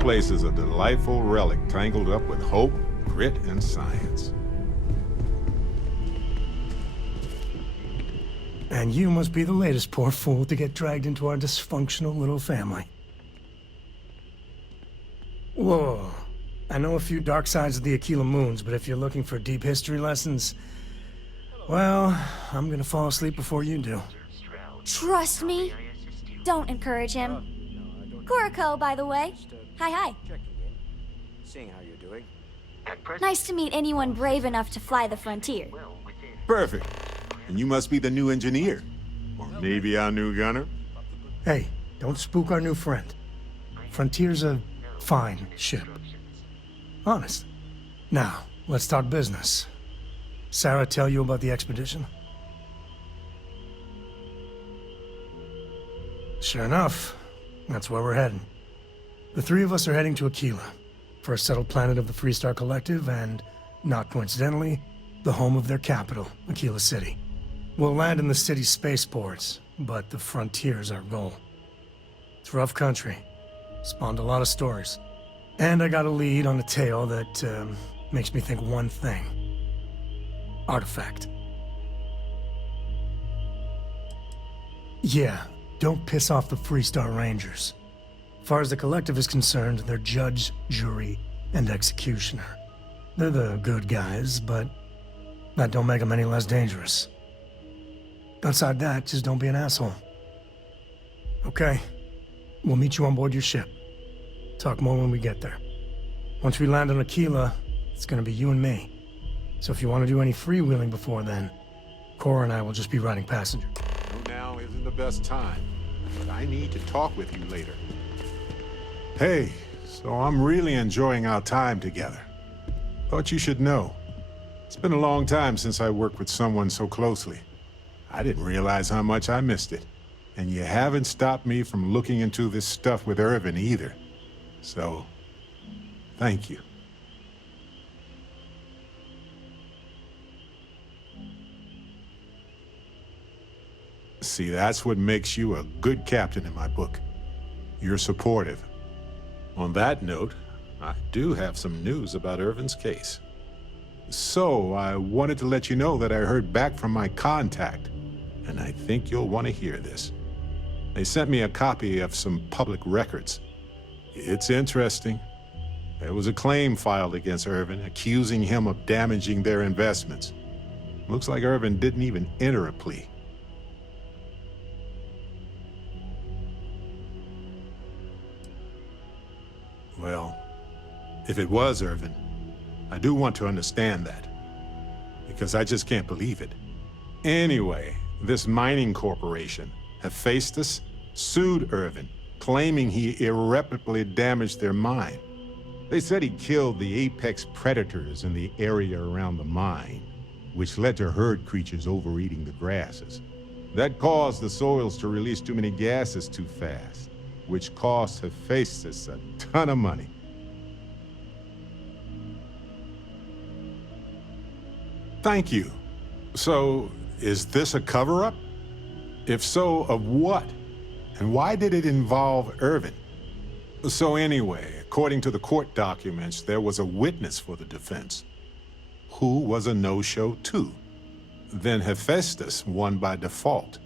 Place is a delightful relic tangled up with hope, grit, and science. And you must be the latest poor fool to get dragged into our dysfunctional little family. Whoa. I know a few dark sides of the Aquila Moons, but if you're looking for deep history lessons, well, I'm gonna fall asleep before you do. Trust me. Don't encourage him. Kuriko, by the way. Hi. Seeing how you're doing. Nice to meet anyone brave enough to fly the frontier. Perfect. And you must be the new engineer. Or maybe our new gunner. Hey, don't spook our new friend. Frontier's a fine ship. Honest. Now, let's talk business. Sarah tell you about the expedition? Sure enough, that's where we're heading. The three of us are heading to Aquila, first settled planet of the Freestar Collective and, not coincidentally, the home of their capital, Aquila City. We'll land in the city's spaceports, but the frontier's our goal. It's rough country. Spawned a lot of stories. And I got a lead on a tale that makes me think one thing. Artifact. Yeah, don't piss off the Freestar Rangers. As far as the Collective is concerned, they're judge, jury, and executioner. They're the good guys, but that don't make them any less dangerous. Outside that, just don't be an asshole. Okay, we'll meet you on board your ship. Talk more when we get there. Once we land on Aquila, it's gonna be you and me. So if you want to do any freewheeling before then, Cora and I will just be riding passenger. Now isn't the best time, but I need to talk with you later. Hey, so I'm really enjoying our time together. Thought you should know. It's been a long time since I worked with someone so closely. I didn't realize how much I missed it. And you haven't stopped me from looking into this stuff with Irvin either. So, thank you. See, that's what makes you a good captain in my book. You're supportive. On that note, I do have some news about Irvin's case. So, I wanted to let you know that I heard back from my contact, and I think you'll want to hear this. They sent me a copy of some public records. It's interesting. There was a claim filed against Irvin, accusing him of damaging their investments. Looks like Irvin didn't even enter a plea. Well, if it was Irvin, I do want to understand that, because I just can't believe it. Anyway, this mining corporation, Hephaestus, sued Irvin, claiming he irreparably damaged their mine. They said he killed the apex predators in the area around the mine, which led to herd creatures overeating the grasses. That caused the soils to release too many gases too fast, which cost Hephaestus a ton of money. Thank you. So, is this a cover-up? If so, of what? And why did it involve Irvin? So anyway, according to the court documents, there was a witness for the defense, who was a no-show too. Then Hephaestus won by default.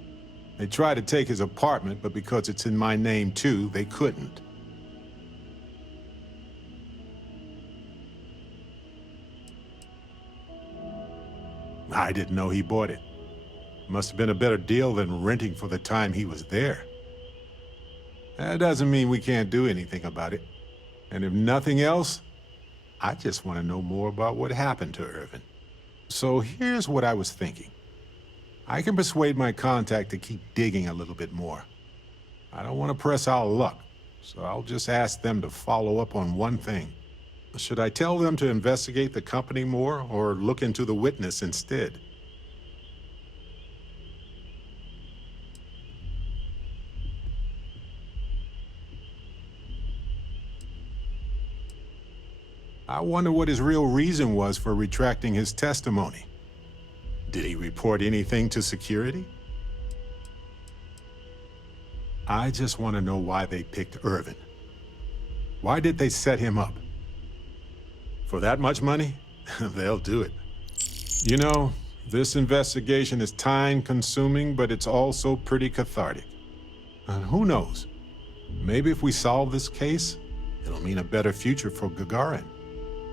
They tried to take his apartment, but because it's in my name too, they couldn't. I didn't know he bought it. Must have been a better deal than renting for the time he was there. That doesn't mean we can't do anything about it. And if nothing else, I just want to know more about what happened to Irvin. So here's what I was thinking. I can persuade my contact to keep digging a little bit more. I don't want to press our luck, so I'll just ask them to follow up on one thing. Should I tell them to investigate the company more, or look into the witness instead? I wonder what his real reason was for retracting his testimony. Did he report anything to security? I just want to know why they picked Irvin. Why did they set him up? For that much money? They'll do it. You know, this investigation is time-consuming, but it's also pretty cathartic. And who knows? Maybe if we solve this case, it'll mean a better future for Gagarin.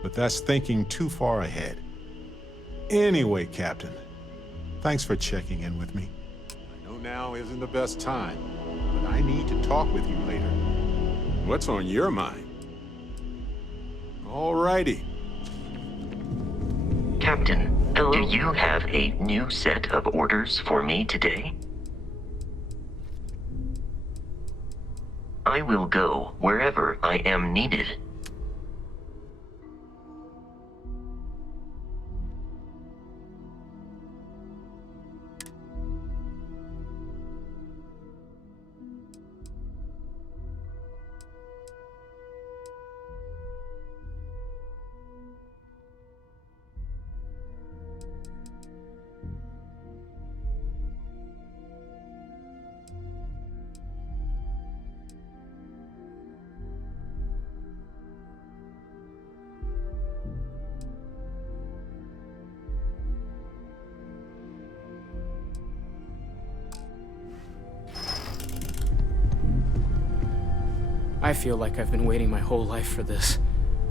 But that's thinking too far ahead. Anyway, Captain, thanks for checking in with me. I know now isn't the best time, but I need to talk with you later. What's on your mind? All righty. Captain, do you have a new set of orders for me today? I will go wherever I am needed. I feel like I've been waiting my whole life for this.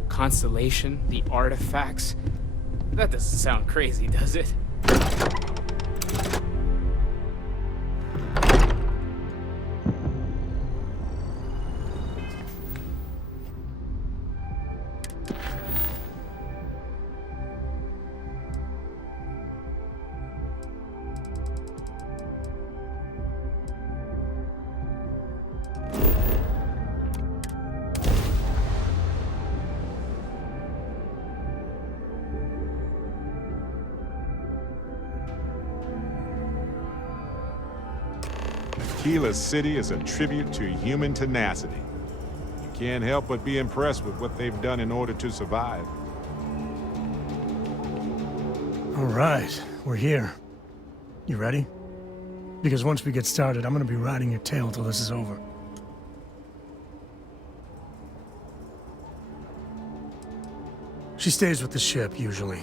Constellation, the artifacts. That doesn't sound crazy, does it? Aquila City is a tribute to human tenacity. You can't help but be impressed with what they've done in order to survive. All right, we're here. You ready? Because once we get started, I'm gonna be riding your tail till this is over. She stays with the ship, usually.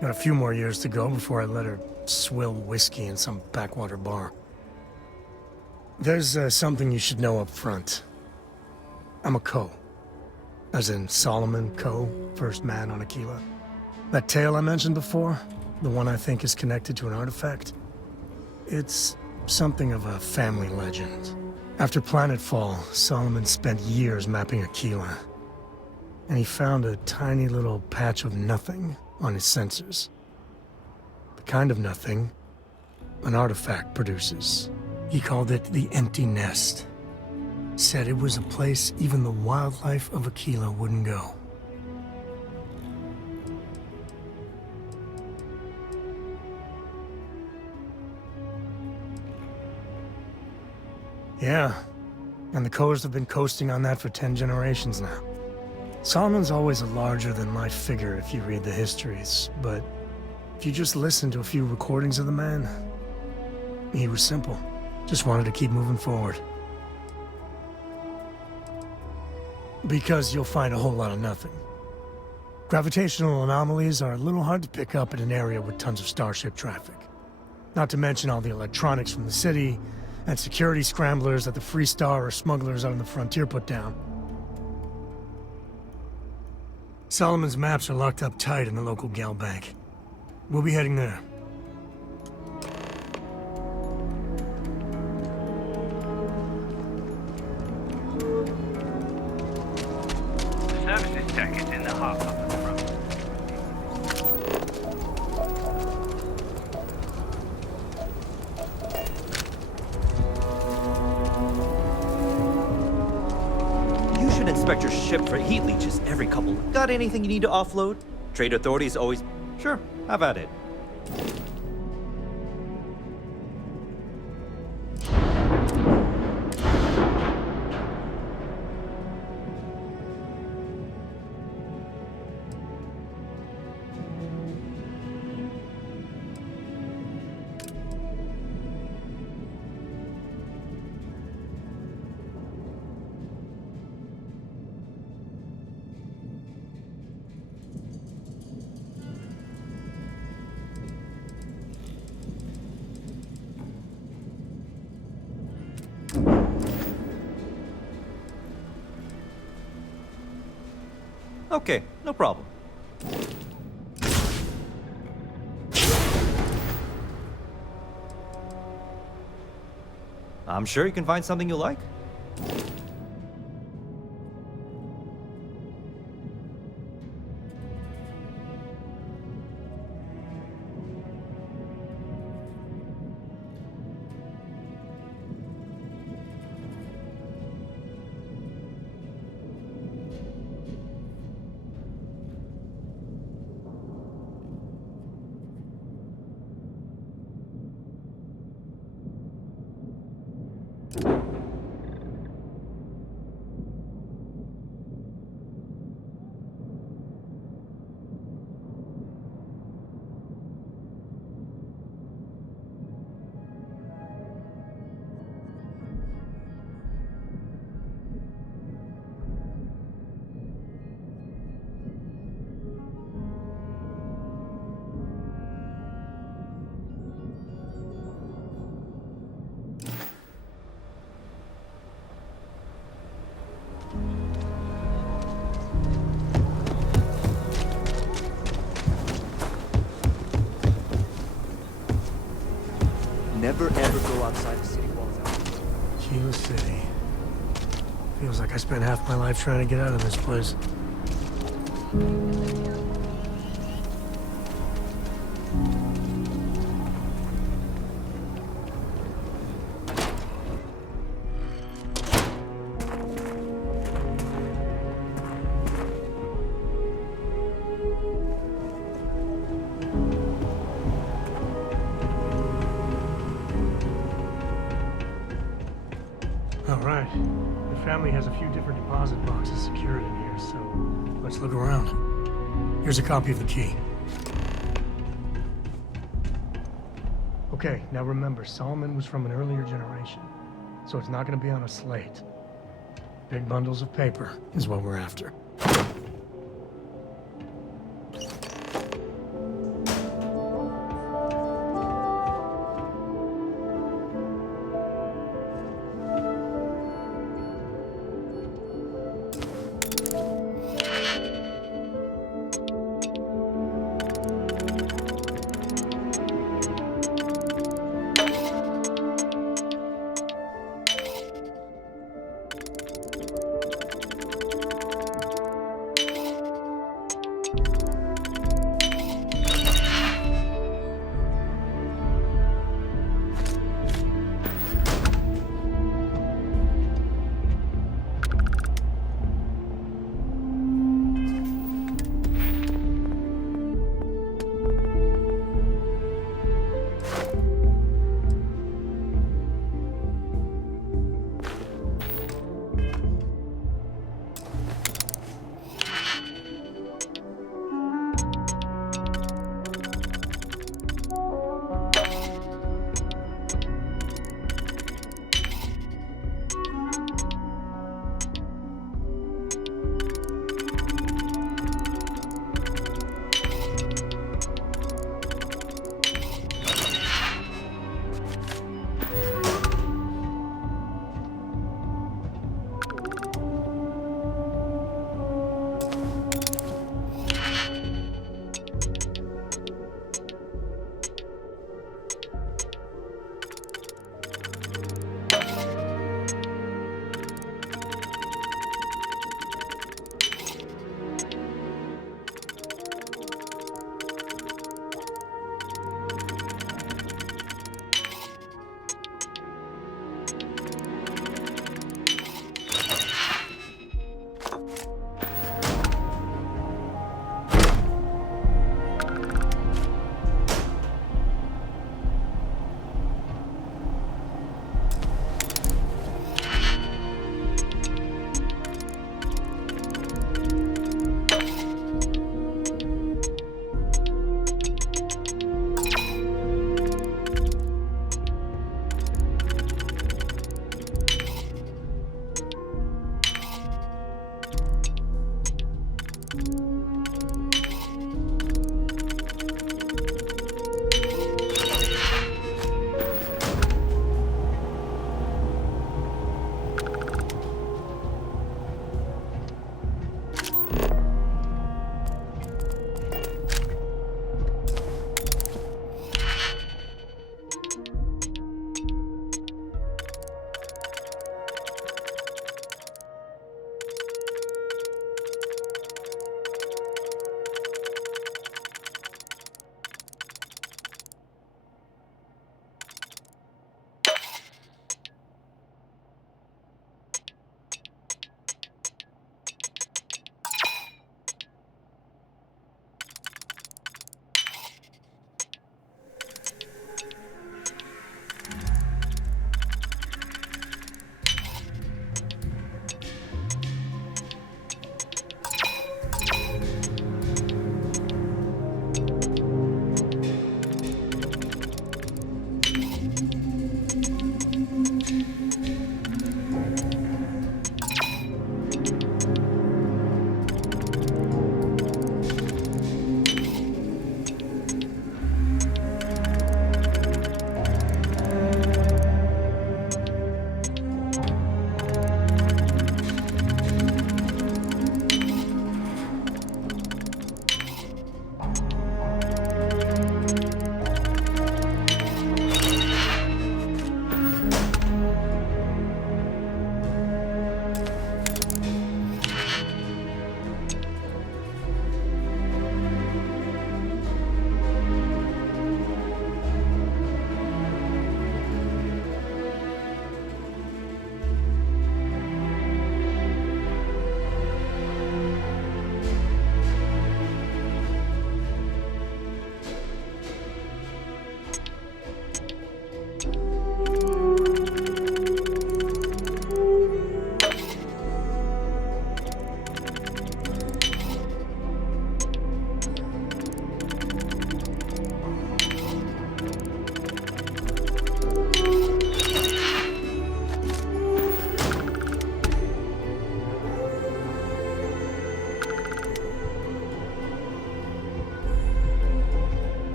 Got a few more years to go before I let her swill whiskey in some backwater bar. There's something you should know up front. I'm a Co. As in Solomon Co., first man on Aquila. That tale I mentioned before, the one I think is connected to an artifact, it's something of a family legend. After Planetfall, Solomon spent years mapping Aquila, and he found a tiny little patch of nothing on his sensors. The kind of nothing an artifact produces. He called it the Empty Nest. Said it was a place even the wildlife of Aquila wouldn't go. Yeah, and the Coors have been coasting on that for 10 generations now. Solomon's always a larger-than-life figure if you read the histories, but if you just listen to a few recordings of the man, he was simple. Just wanted to keep moving forward. Because you'll find a whole lot of nothing. Gravitational anomalies are a little hard to pick up in an area with tons of starship traffic. Not to mention all the electronics from the city, and security scramblers that the Free Star or smugglers out on the frontier put down. Solomon's maps are locked up tight in the local gal bank. We'll be heading there. Services tech is in the hop up at the front. You should inspect your ship for heat leeches every couple. Got anything you need to offload? Trade authorities always... Sure, have at it. Okay, no problem. I'm sure you can find something you like. never ever go outside the city walls. Kilo City. Feels like I spent half my life trying to get out of this place. All right. The family has a few different deposit boxes secured in here, so let's look around. Here's a copy of the key. Okay, now remember, Solomon was from an earlier generation, so it's not going to be on a slate. Big bundles of paper is what we're after.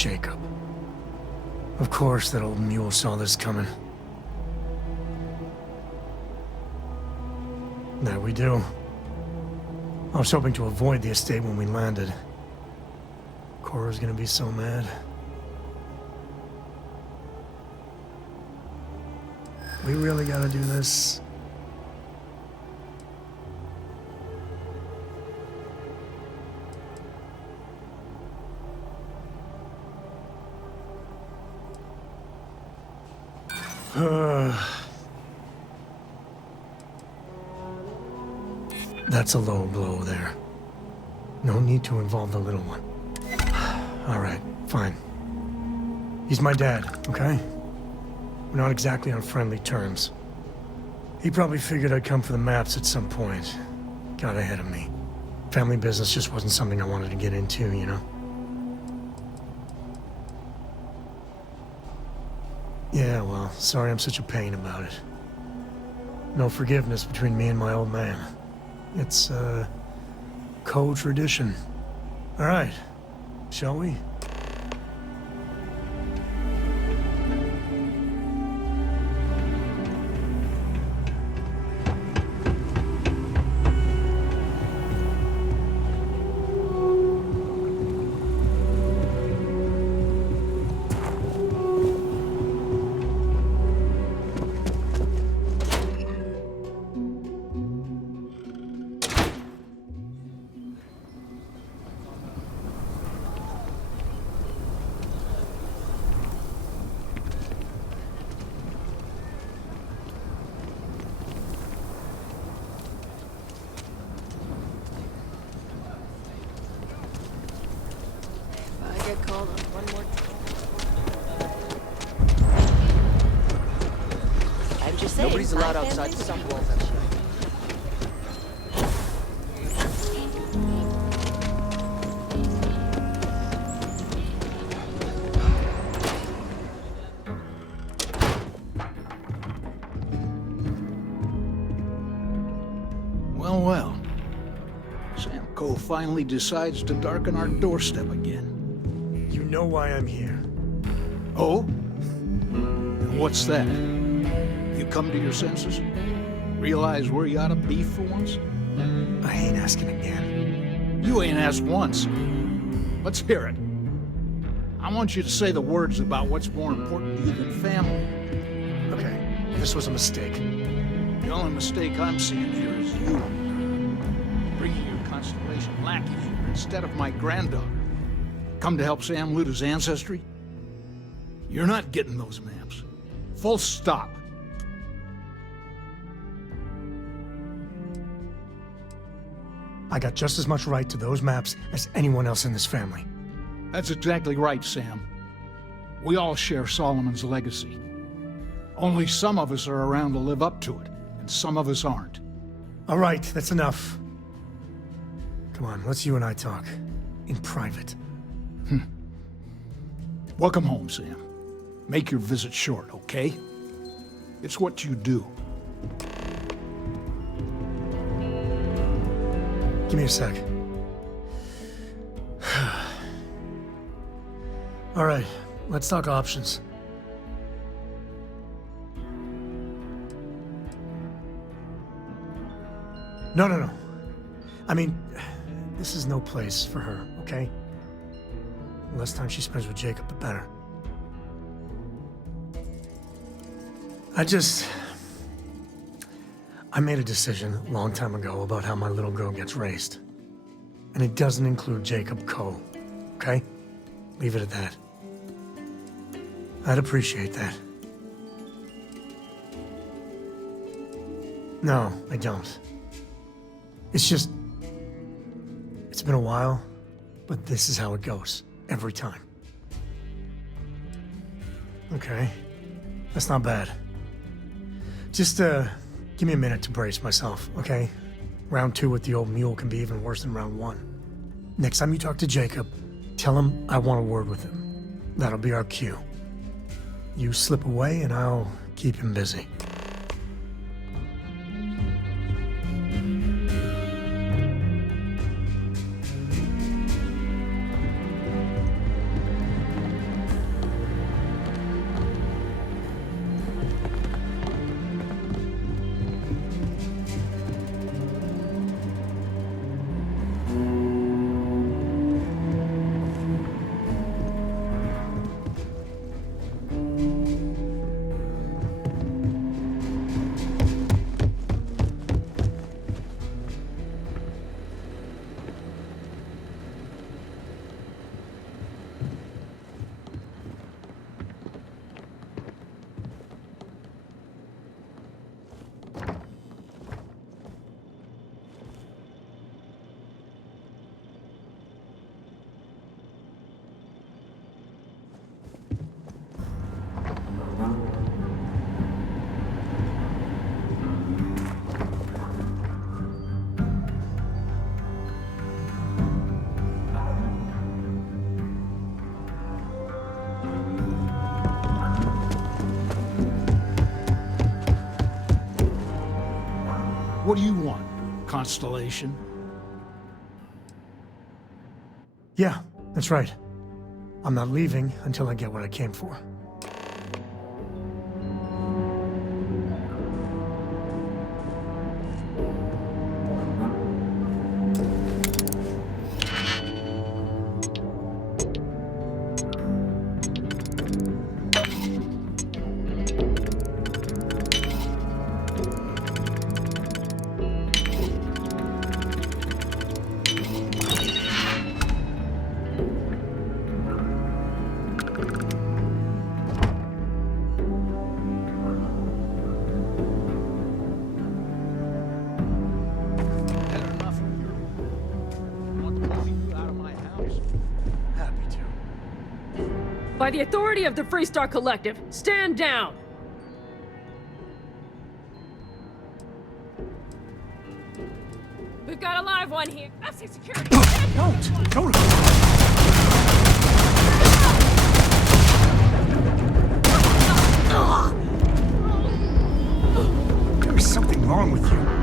Jacob. Of course that old mule saw this coming. There we do. I was hoping to avoid the estate when we landed. Cora's gonna be so mad. We really gotta do this. That's a low blow there. No need to involve the little one. All right, fine. He's my dad, okay? We're not exactly on friendly terms. He probably figured I'd come for the maps at some point. Got ahead of me. Family business just wasn't something I wanted to get into, you know? Yeah, well, sorry I'm such a pain about it. No forgiveness between me and my old man. It's, co-tradition. All right, shall we? Nobody's allowed outside the walls. Well, well. Sam Cole finally decides to darken our doorstep again. You know why I'm here. Oh? And what's that? You come to your senses? Realize where you ought to be for once? I ain't asking again. You ain't asked once. Let's hear it. I want you to say the words about what's more important to you than family. Okay, this was a mistake. The only mistake I'm seeing here is you. Bringing your Constellation lackey here instead of my granddaughter. Come to help Sam loot his ancestry? You're not getting those maps. Full stop. I got just as much right to those maps as anyone else in this family. That's exactly right, Sam. We all share Solomon's legacy. Only some of us are around to live up to it, and some of us aren't. All right, that's enough. Come on, let's you and I talk. In private. Welcome home, Sam. Make your visit short, okay? It's what you do. Give me a sec. All right, let's talk options. No. I mean, this is no place for her, okay? The less time she spends with Jacob, the better. I made a decision a long time ago about how my little girl gets raised. And it doesn't include Jacob Coe, okay? Leave it at that. I'd appreciate that. No, I don't. It's just... It's been a while, but this is how it goes. Every time. Okay. That's not bad. Just, give me a minute to brace myself, okay? Round 2 with the old mule can be even worse than round 1. Next time you talk to Jacob, tell him I want a word with him. That'll be our cue. You slip away and I'll keep him busy. What do you want? Constellation? Yeah, that's right. I'm not leaving until I get what I came for. By the authority of the Freestar Collective, stand down! We've got a live one here. FC security. Don't! There is something wrong with you.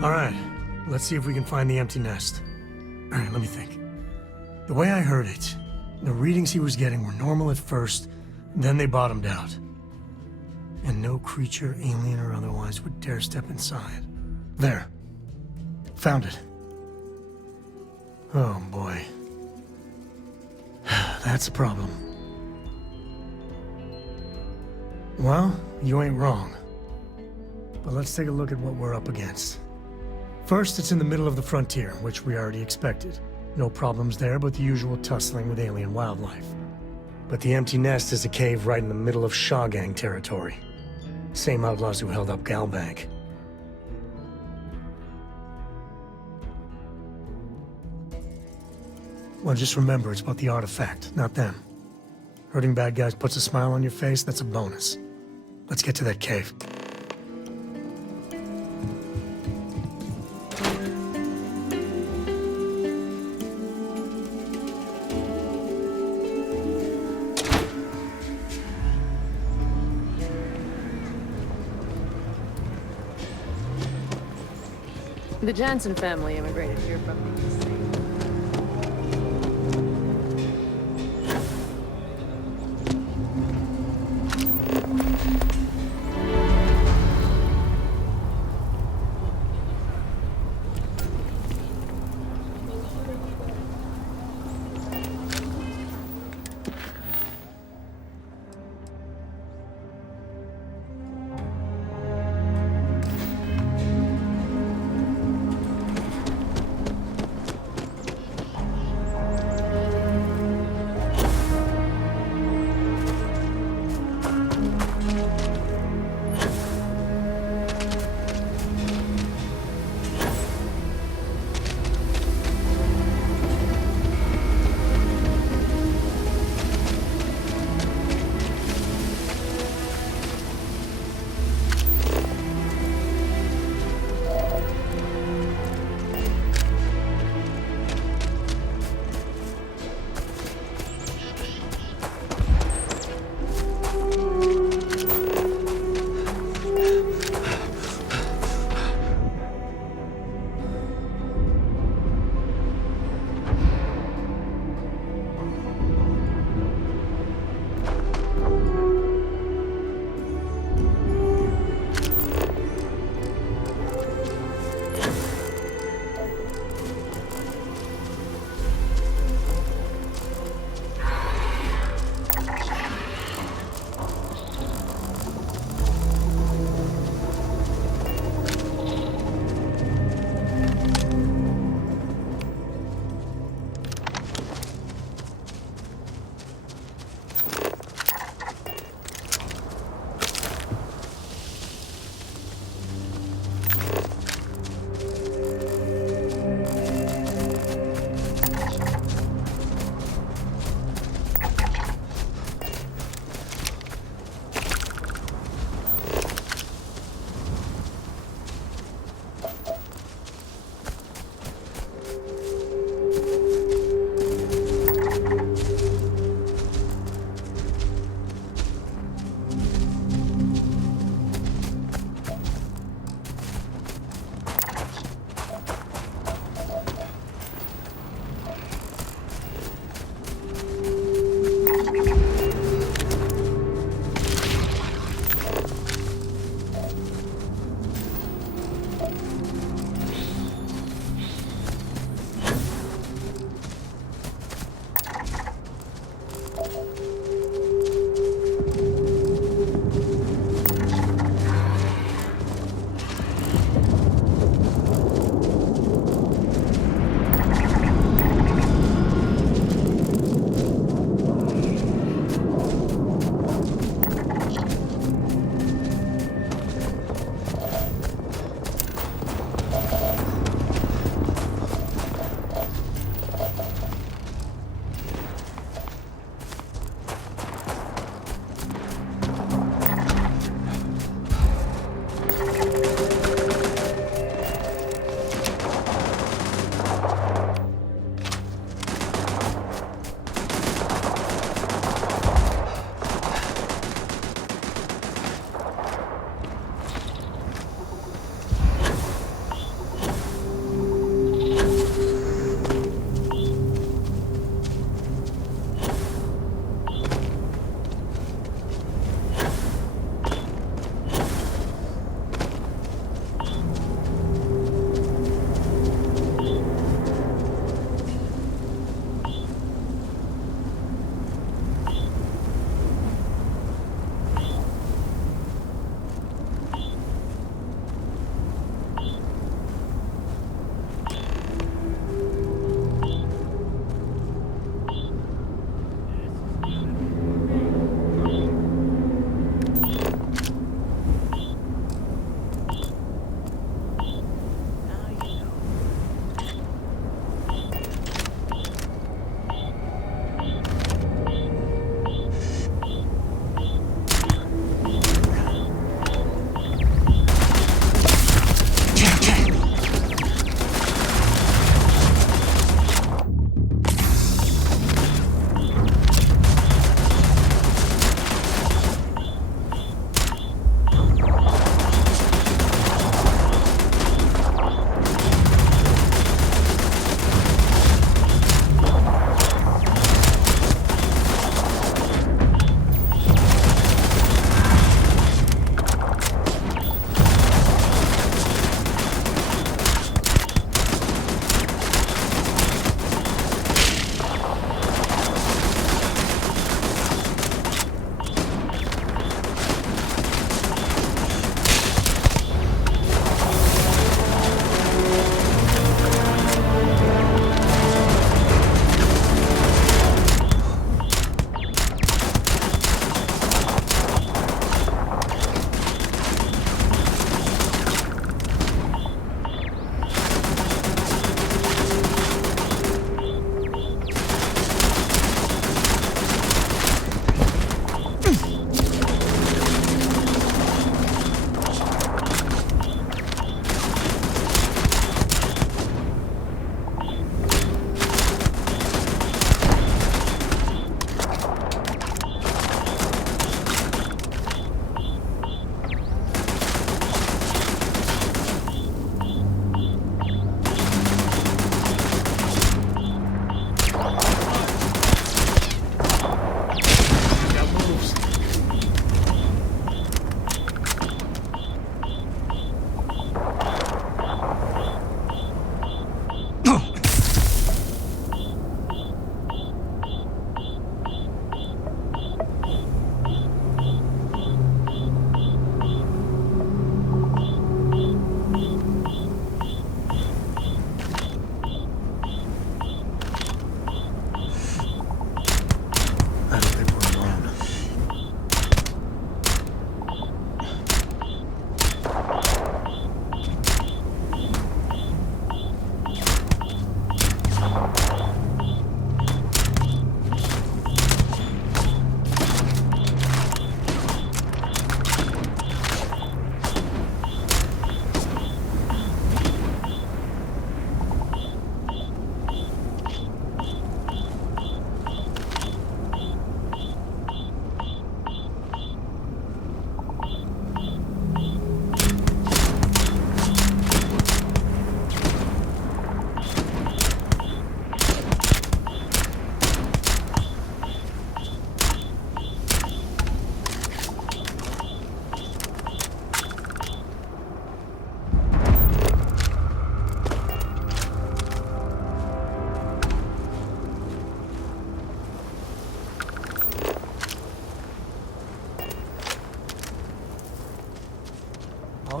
Alright, let's see if we can find the empty nest. Alright, let me think. The way I heard it, the readings he was getting were normal at first, then they bottomed out. And no creature, alien or otherwise, would dare step inside. There. Found it. Oh boy. That's a problem. Well, you ain't wrong. But let's take a look at what we're up against. First, it's in the middle of the frontier, which we already expected. No problems there, but the usual tussling with alien wildlife. But the empty nest is a cave right in the middle of Shaw Gang territory. Same outlaws who held up Galbank. Well, just remember, it's about the artifact, not them. Hurting bad guys puts a smile on your face, that's a bonus. Let's get to that cave. The Jansen family immigrated here from the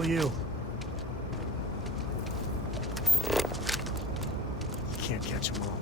you. You can't catch them all.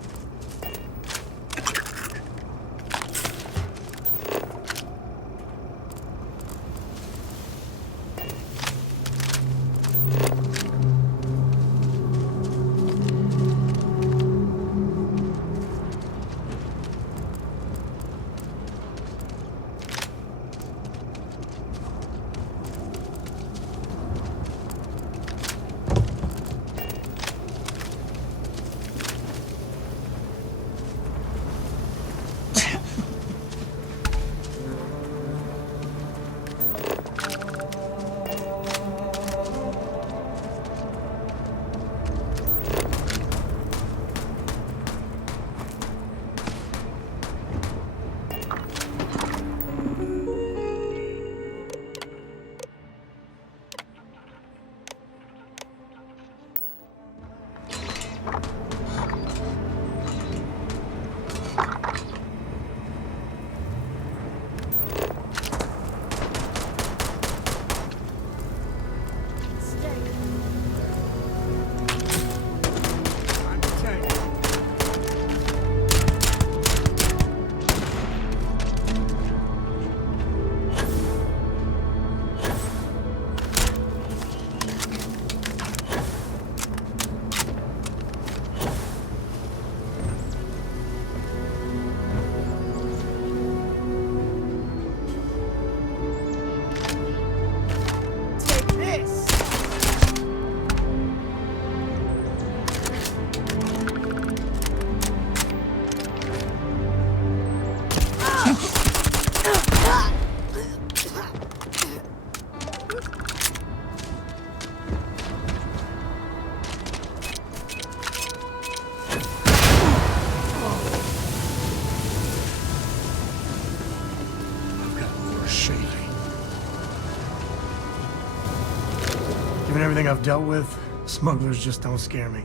Given everything I've dealt with, smugglers just don't scare me.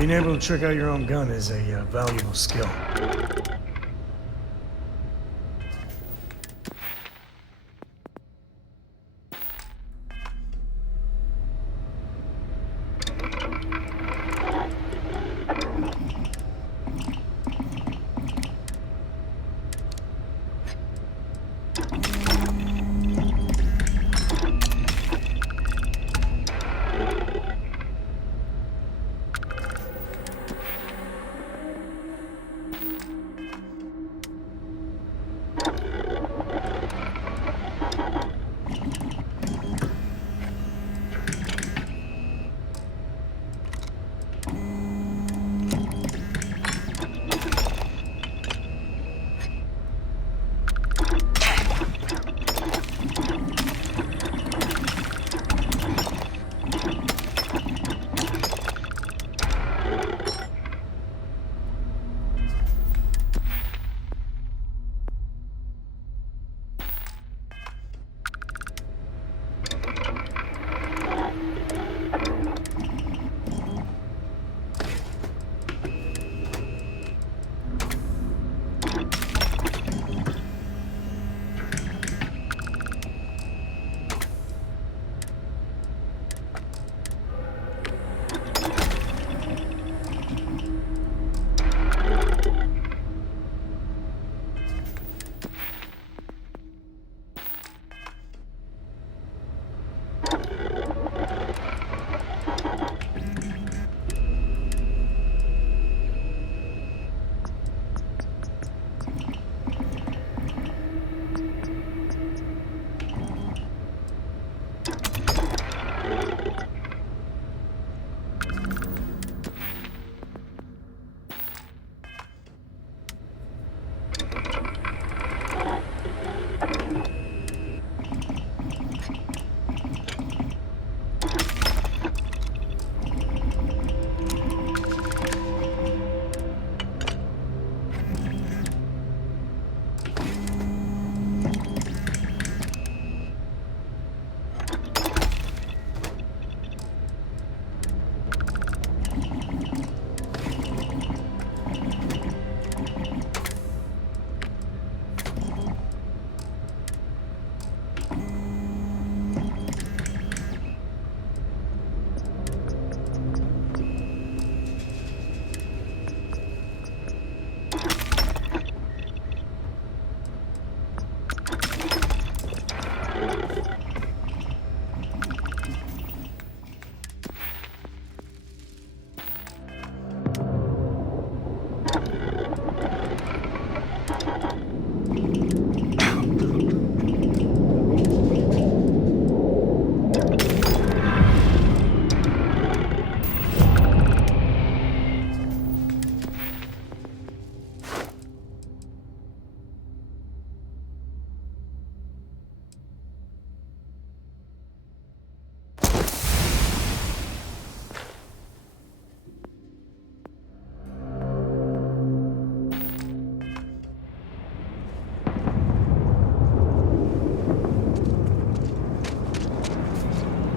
Being able to trick out your own gun is a valuable skill.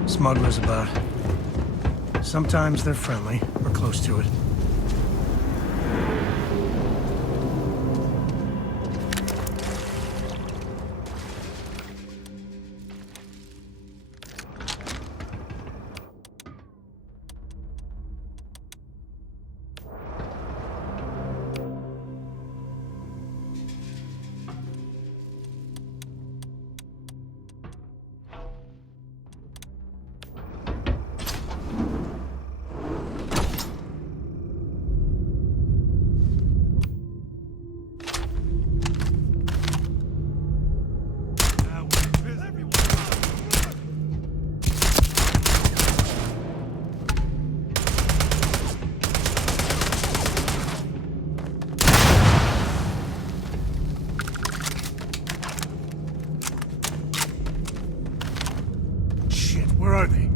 Smugglers about. Sometimes they're friendly, or close to it. Where are they?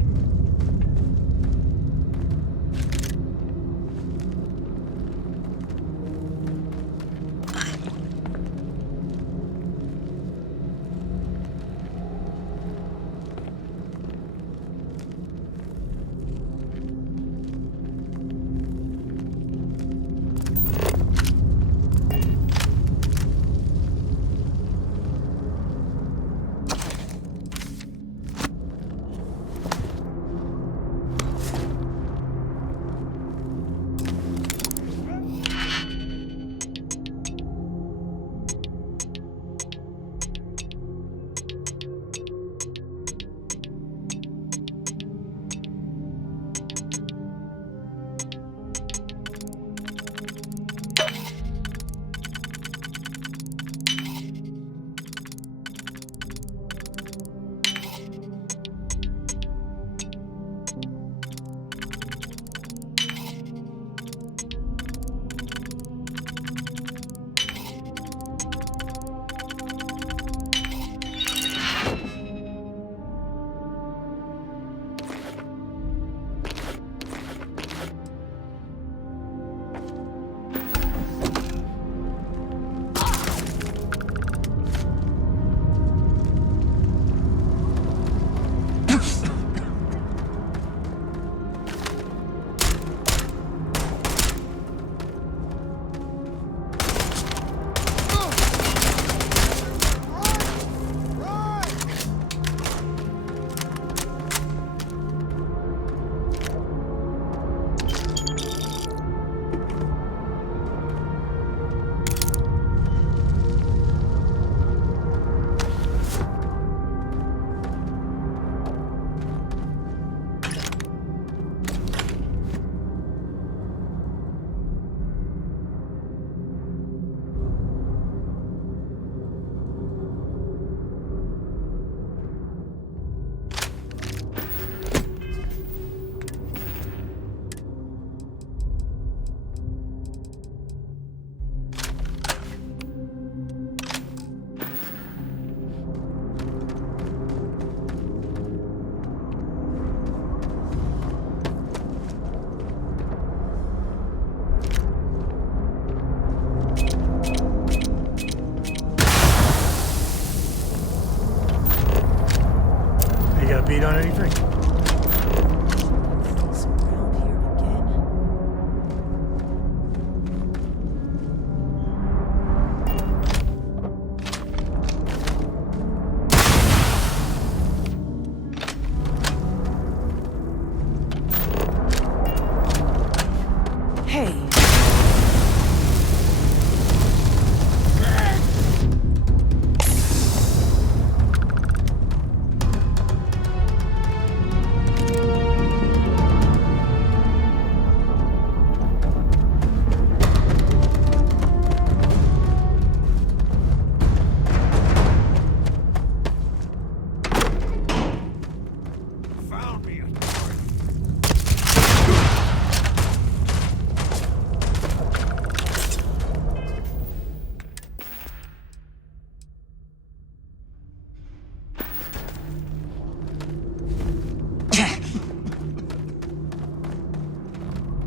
beat on anything?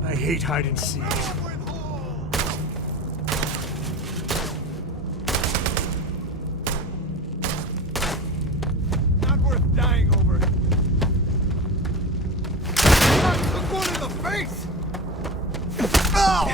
I hate hide and seek. Not worth dying over. Look one in the face! Oh!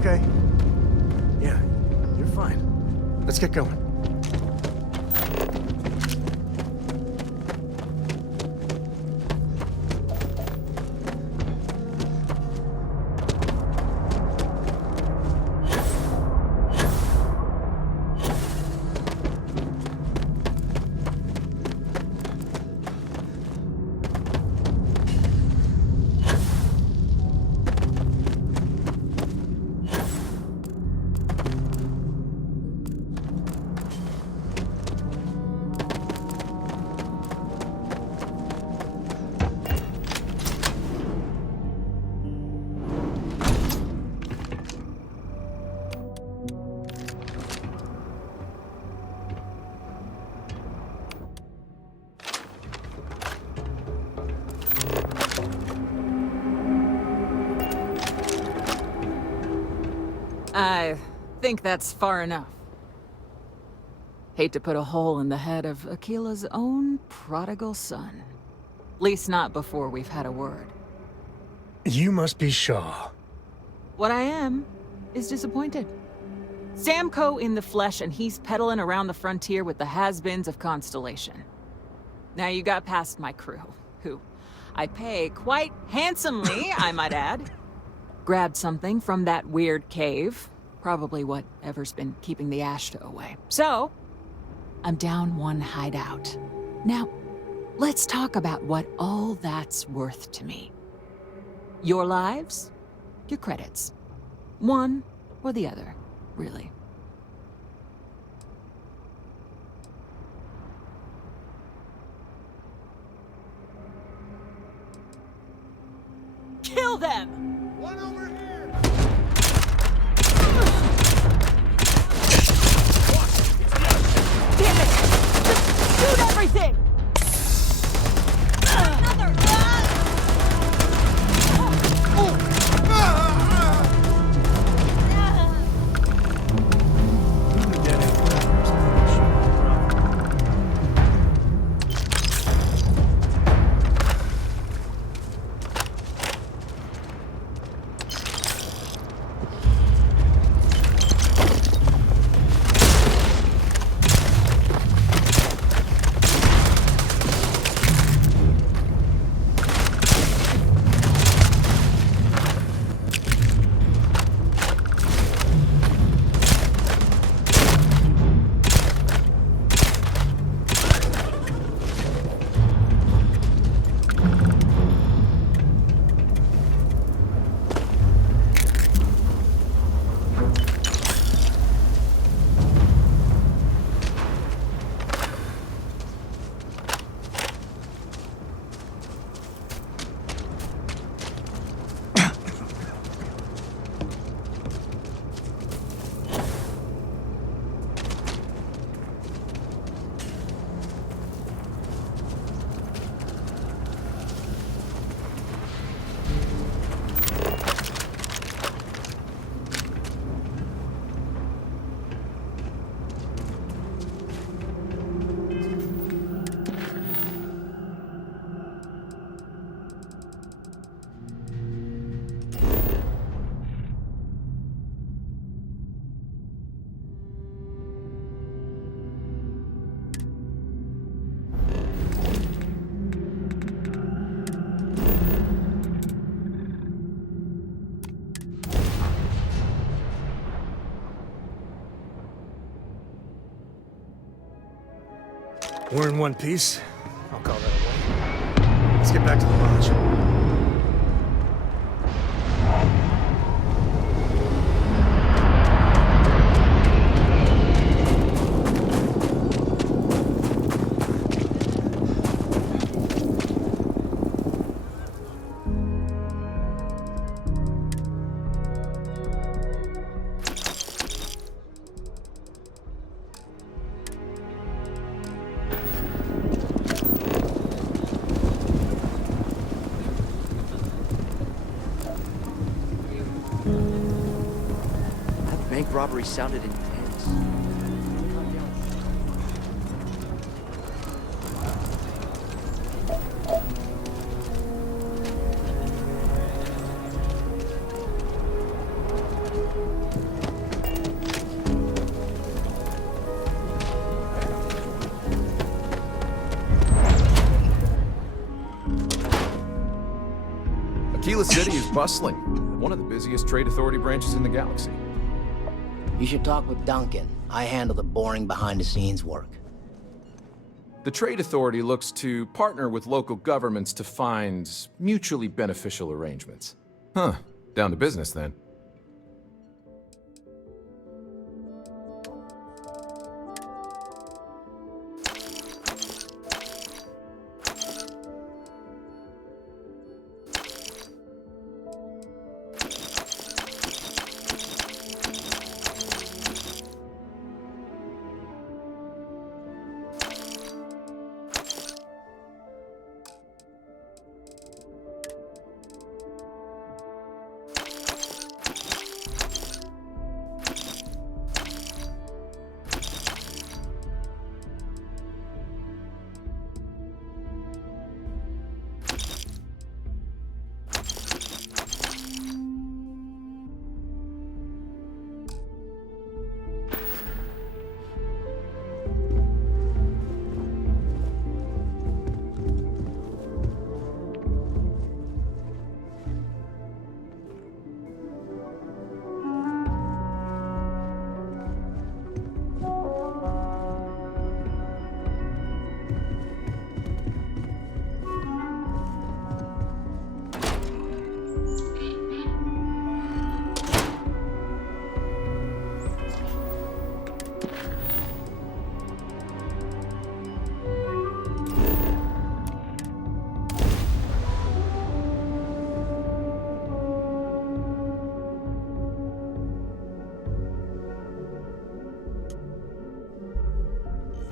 Okay. Yeah, you're fine. Let's get going. I think that's far enough. Hate to put a hole in the head of Akila's own prodigal son. Least not before we've had a word. You must be Shaw. What I am is disappointed. Samco in the flesh, and he's peddling around the frontier with the has-beens of Constellation. Now you got past my crew, who I pay quite handsomely, I might add. Grabbed something from that weird cave. Probably whatever's been keeping the Ashta away. So, I'm down one hideout. Now, let's talk about what all that's worth to me. Your lives, your credits. One or the other, really. Kill them! One over here! Damn it! Just shoot everything! We're in one piece. I'll call that a win. Let's get back to the lodge. Bank robbery sounded intense. Aquila City is bustling. One of the busiest trade authority branches in the galaxy. You should talk with Duncan. I handle the boring behind-the-scenes work. The Trade Authority looks to partner with local governments to find mutually beneficial arrangements. Huh. Down to business, then.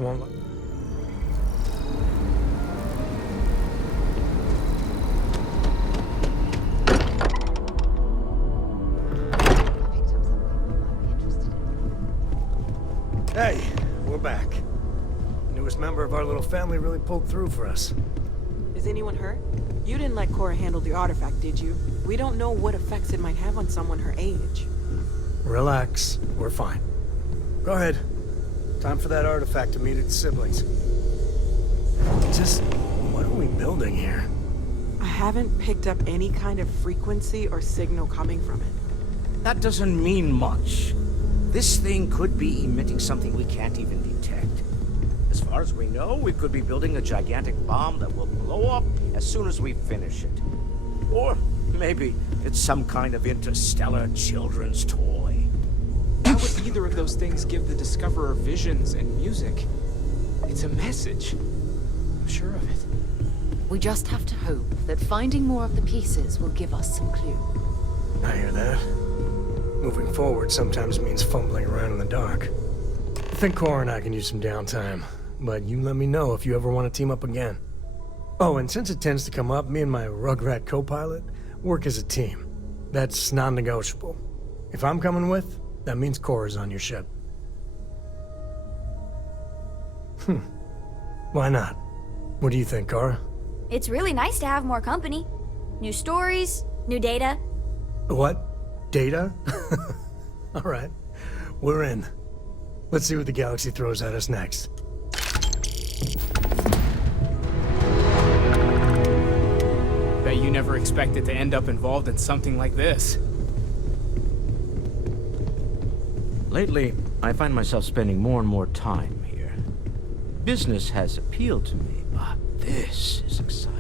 Well, hey, we're back. Newest member of our little family really pulled through for us. Is anyone hurt? You didn't let Cora handle the artifact, did you? We don't know what effects it might have on someone her age. Relax, we're fine. Go ahead. Time for that artifact to meet its siblings. Just, what are we building here? I haven't picked up any kind of frequency or signal coming from it. That doesn't mean much. This thing could be emitting something we can't even detect. As far as we know, we could be building a gigantic bomb that will blow up as soon as we finish it. Or maybe it's some kind of interstellar children's toy. Why would either of those things give the Discoverer visions and music? It's a message. I'm sure of it. We just have to hope that finding more of the pieces will give us some clue. I hear that. Moving forward sometimes means fumbling around in the dark. I think Cora and I can use some downtime, but you let me know if you ever want to team up again. Oh, and since it tends to come up, me and my Rugrat co-pilot work as a team. That's non-negotiable. If I'm coming with, that means Cora's on your ship. Why not? What do you think, Cora? It's really nice to have more company. New stories, new data. What? Data? All right. We're in. Let's see what the galaxy throws at us next. Bet you never expected to end up involved in something like this. Lately, I find myself spending more and more time here. business has appealed to me, but this is exciting.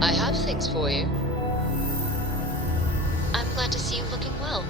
I have things for you. I'm glad to see you looking well.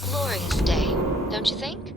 Glorious day, don't you think?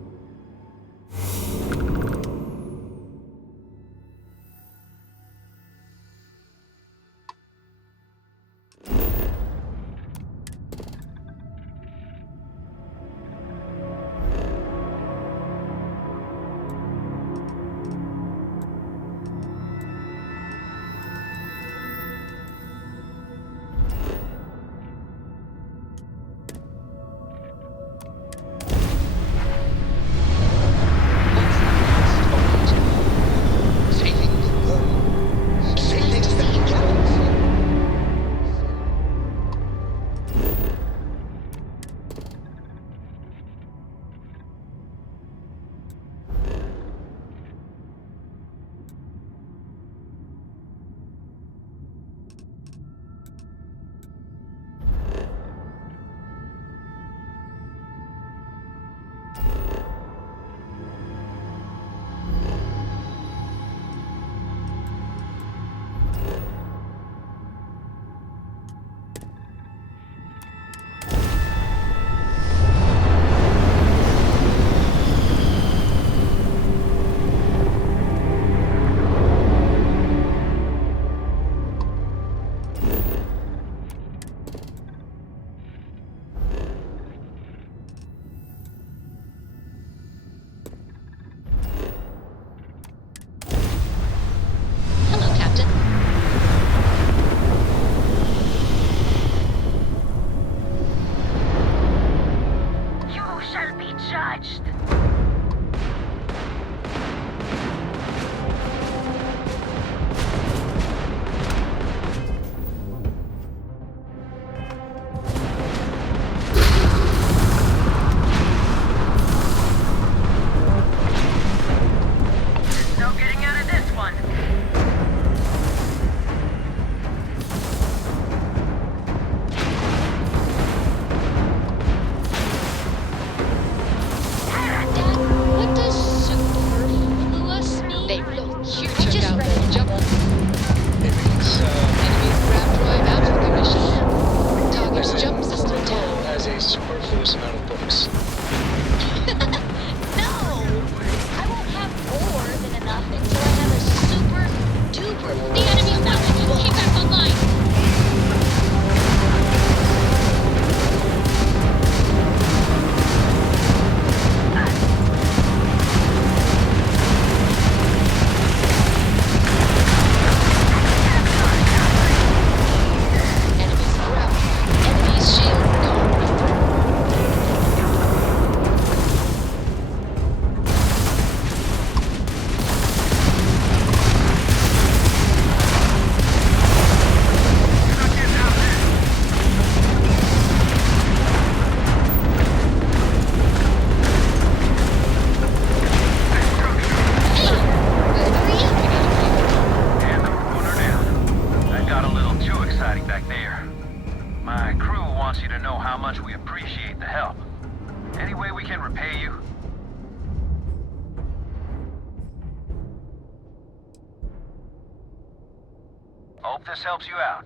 Hope this helps you out.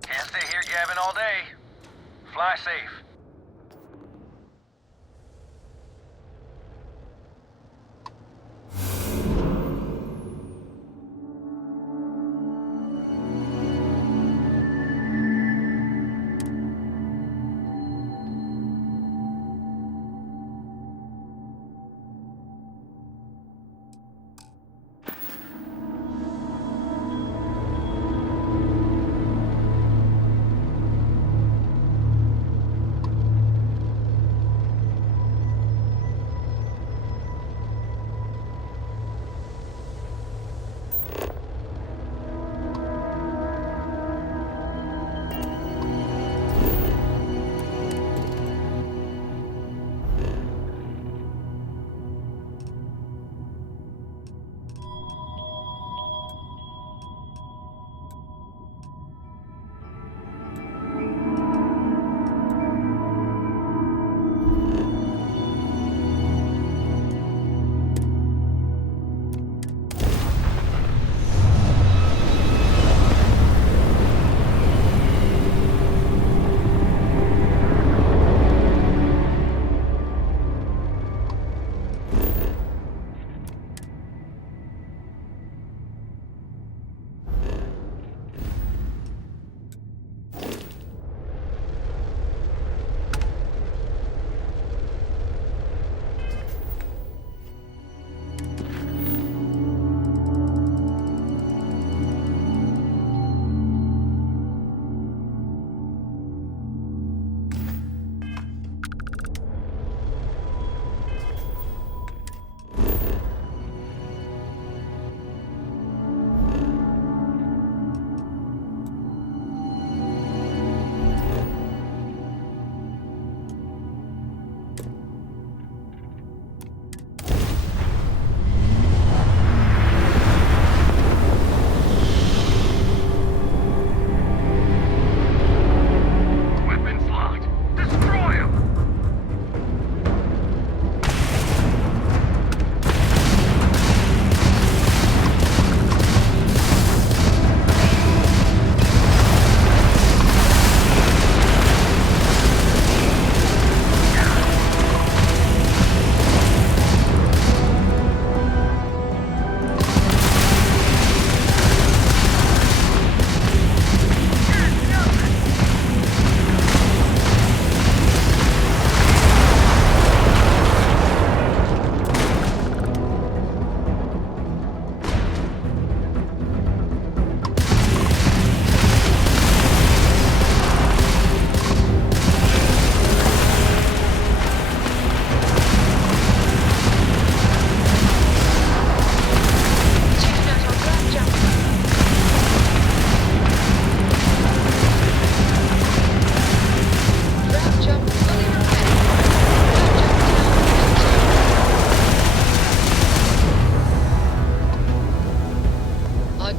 Can't stay here gabbing all day. Fly safe.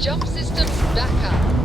Jump systems back up.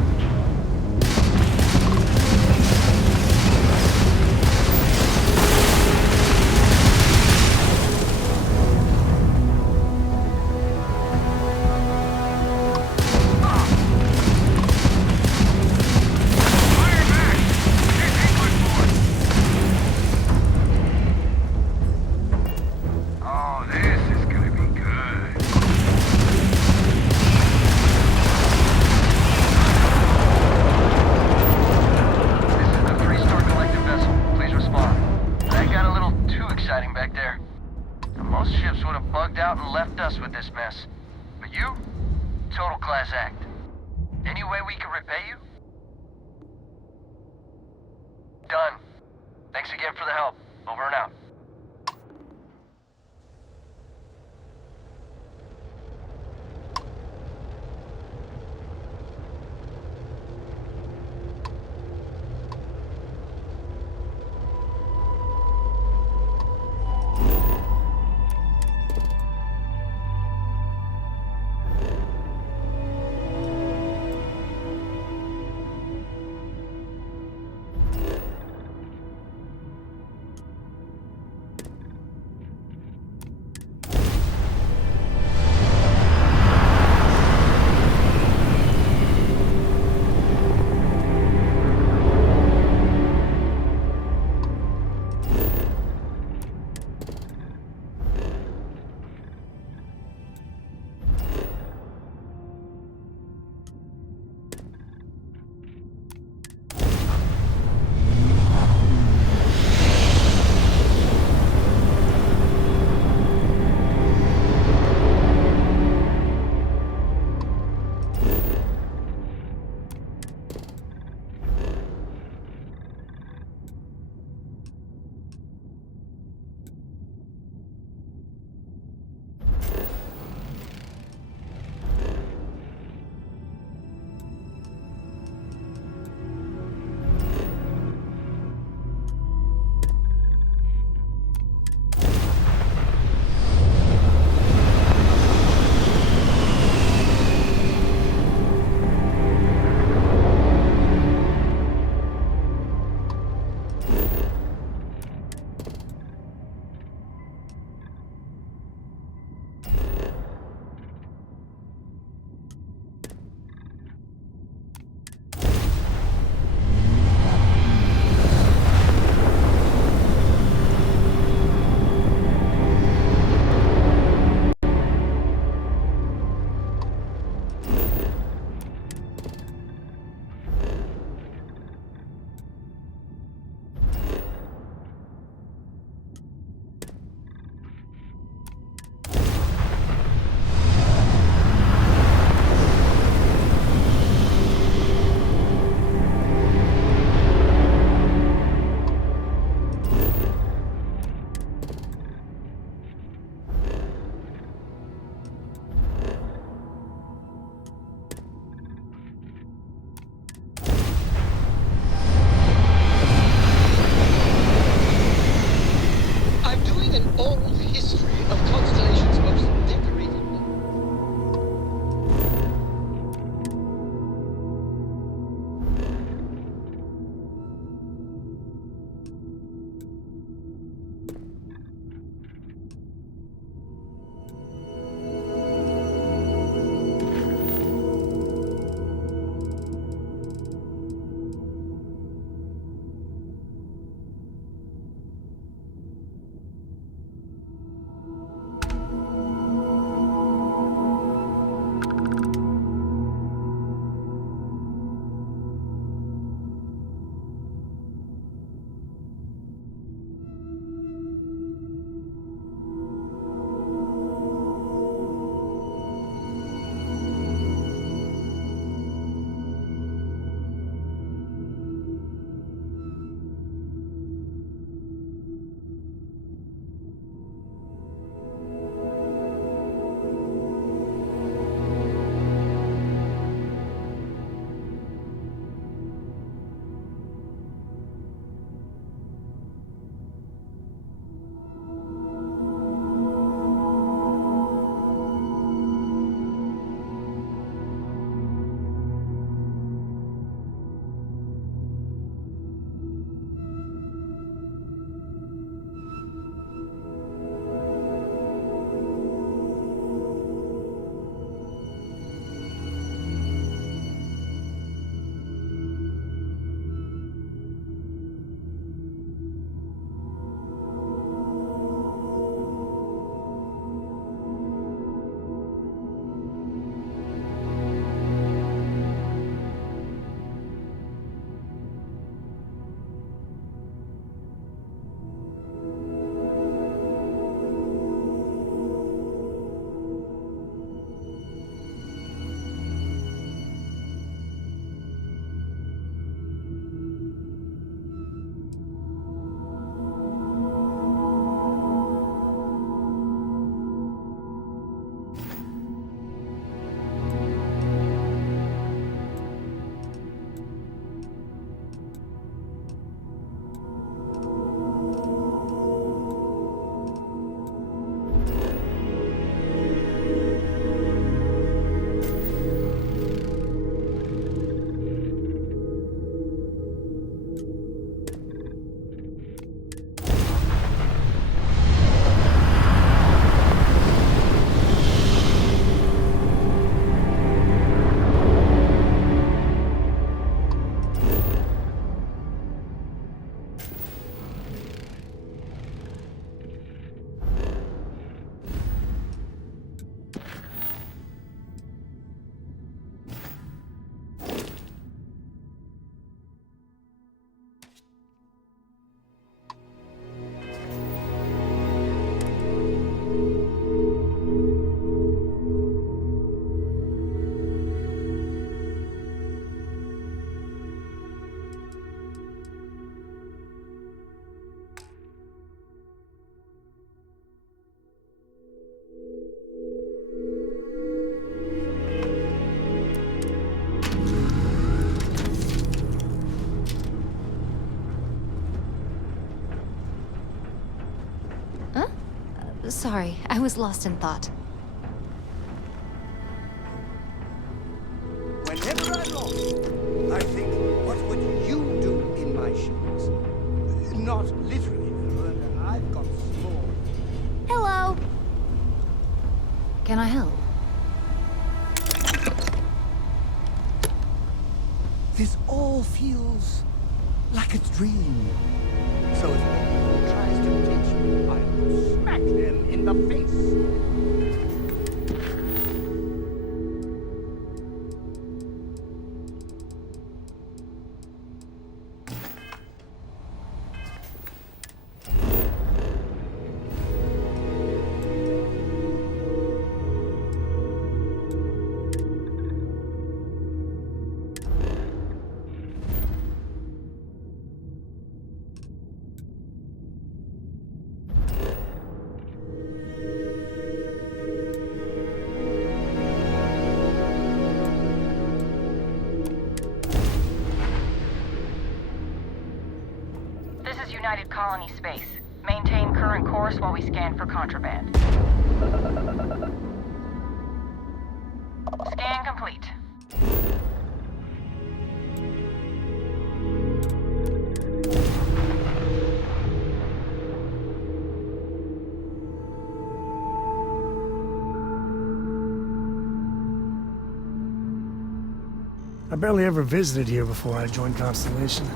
Sorry, I was lost in thought. Whenever I'm lost, I think, what would you do in my shoes? Not literally, I've got small. Hello. Can I help? This all feels like a dream. So if anyone tries to ditch me, I'll smack them in the face. This is United Colony Space. Maintain current course while we scan for contraband. Scan complete. I barely ever visited here before I joined Constellation.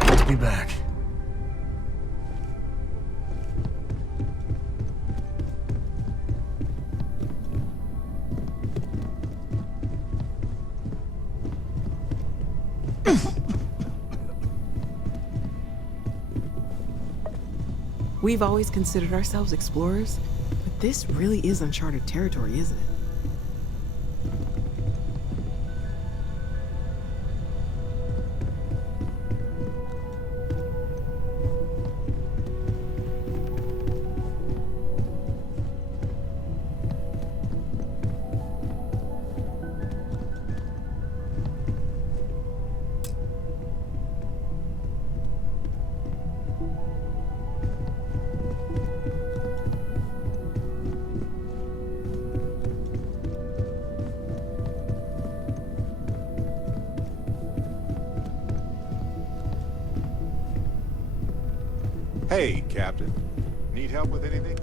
Good to be back. We've always considered ourselves explorers, but this really is uncharted territory, isn't it? Hey, Captain. Need help with anything?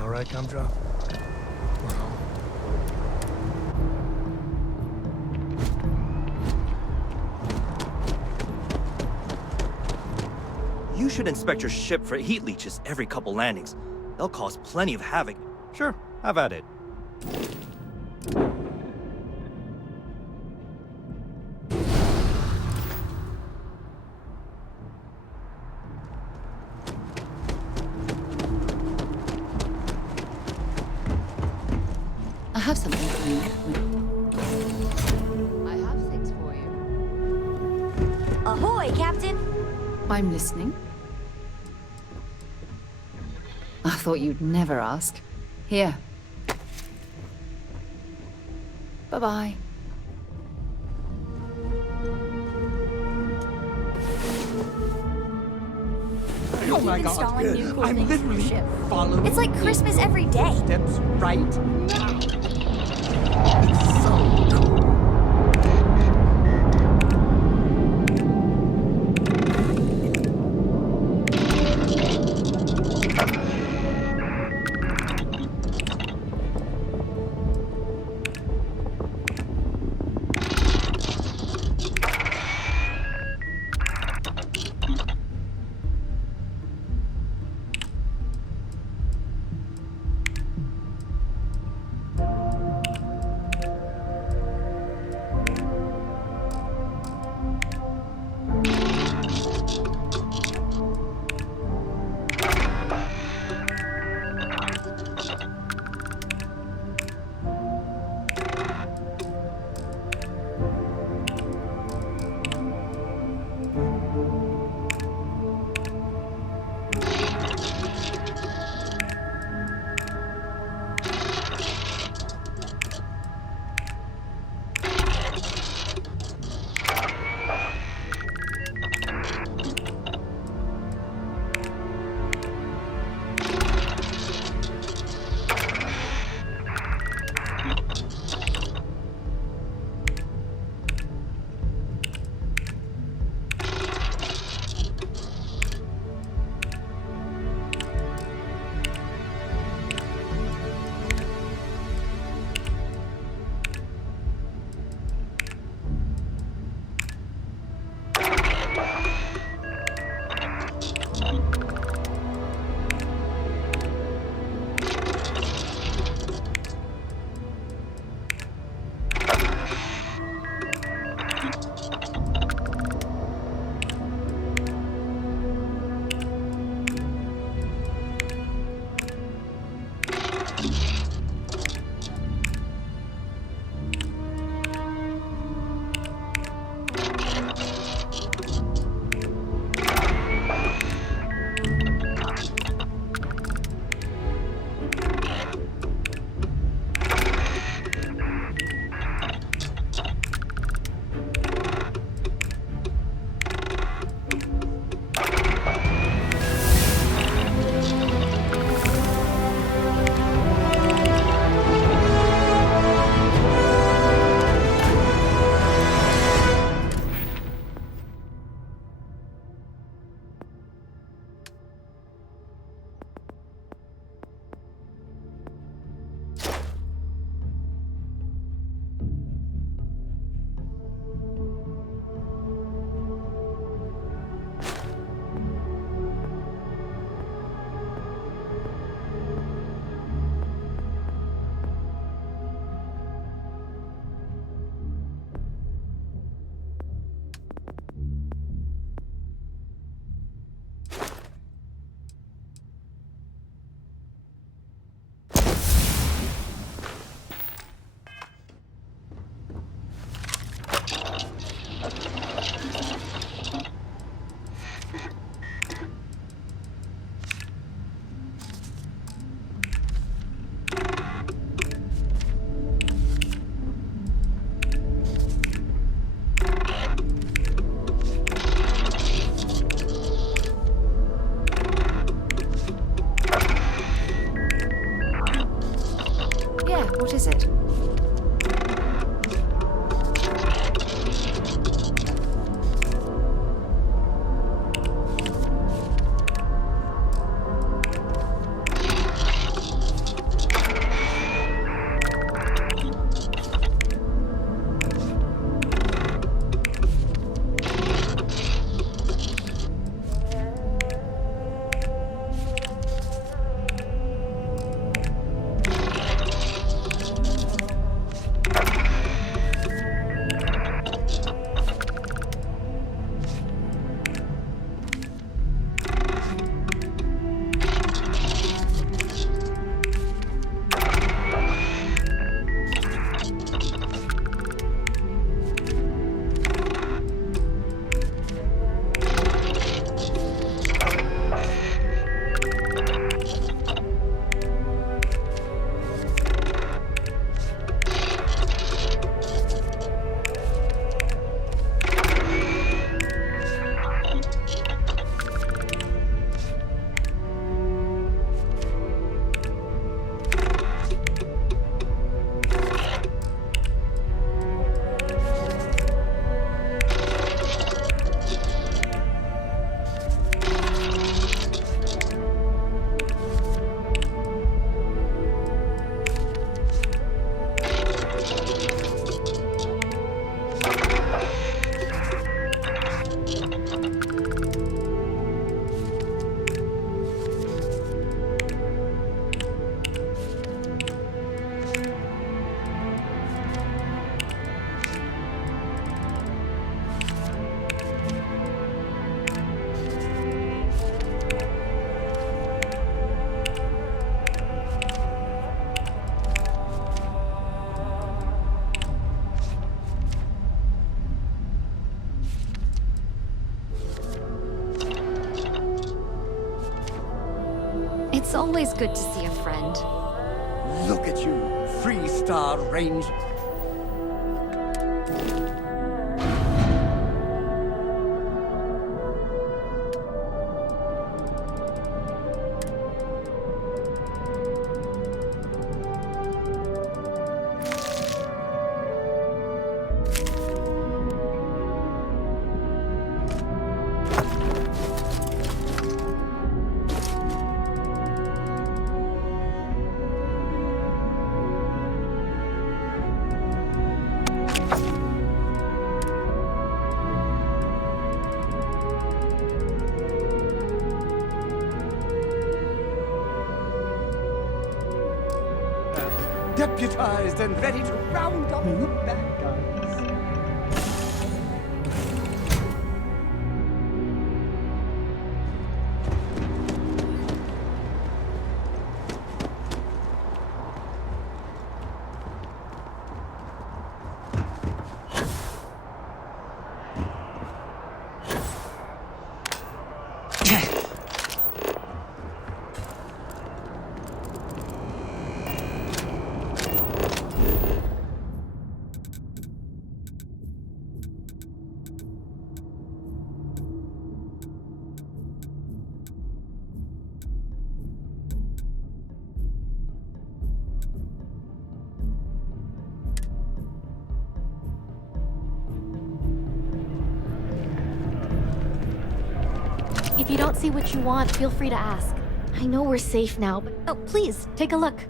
All right, Gumdrop? We're home. You should inspect your ship for heat leeches every couple landings. They'll cause plenty of havoc. Sure, have at it. I have something for you. I have things for you. Ahoy, Captain! I'm listening. I thought you'd never ask. Here. Bye-bye. Oh my Keep God! installing new cool I'm things in your literally ship. following. It's like Christmas every day. Steps right now. It's so cool. What is it? It's always good to see a friend. Look at you, Freestar Ranger. Deputized and ready to round up the bad guys. If you don't see what you want, feel free to ask. I know we're safe now, but oh, please, take a look.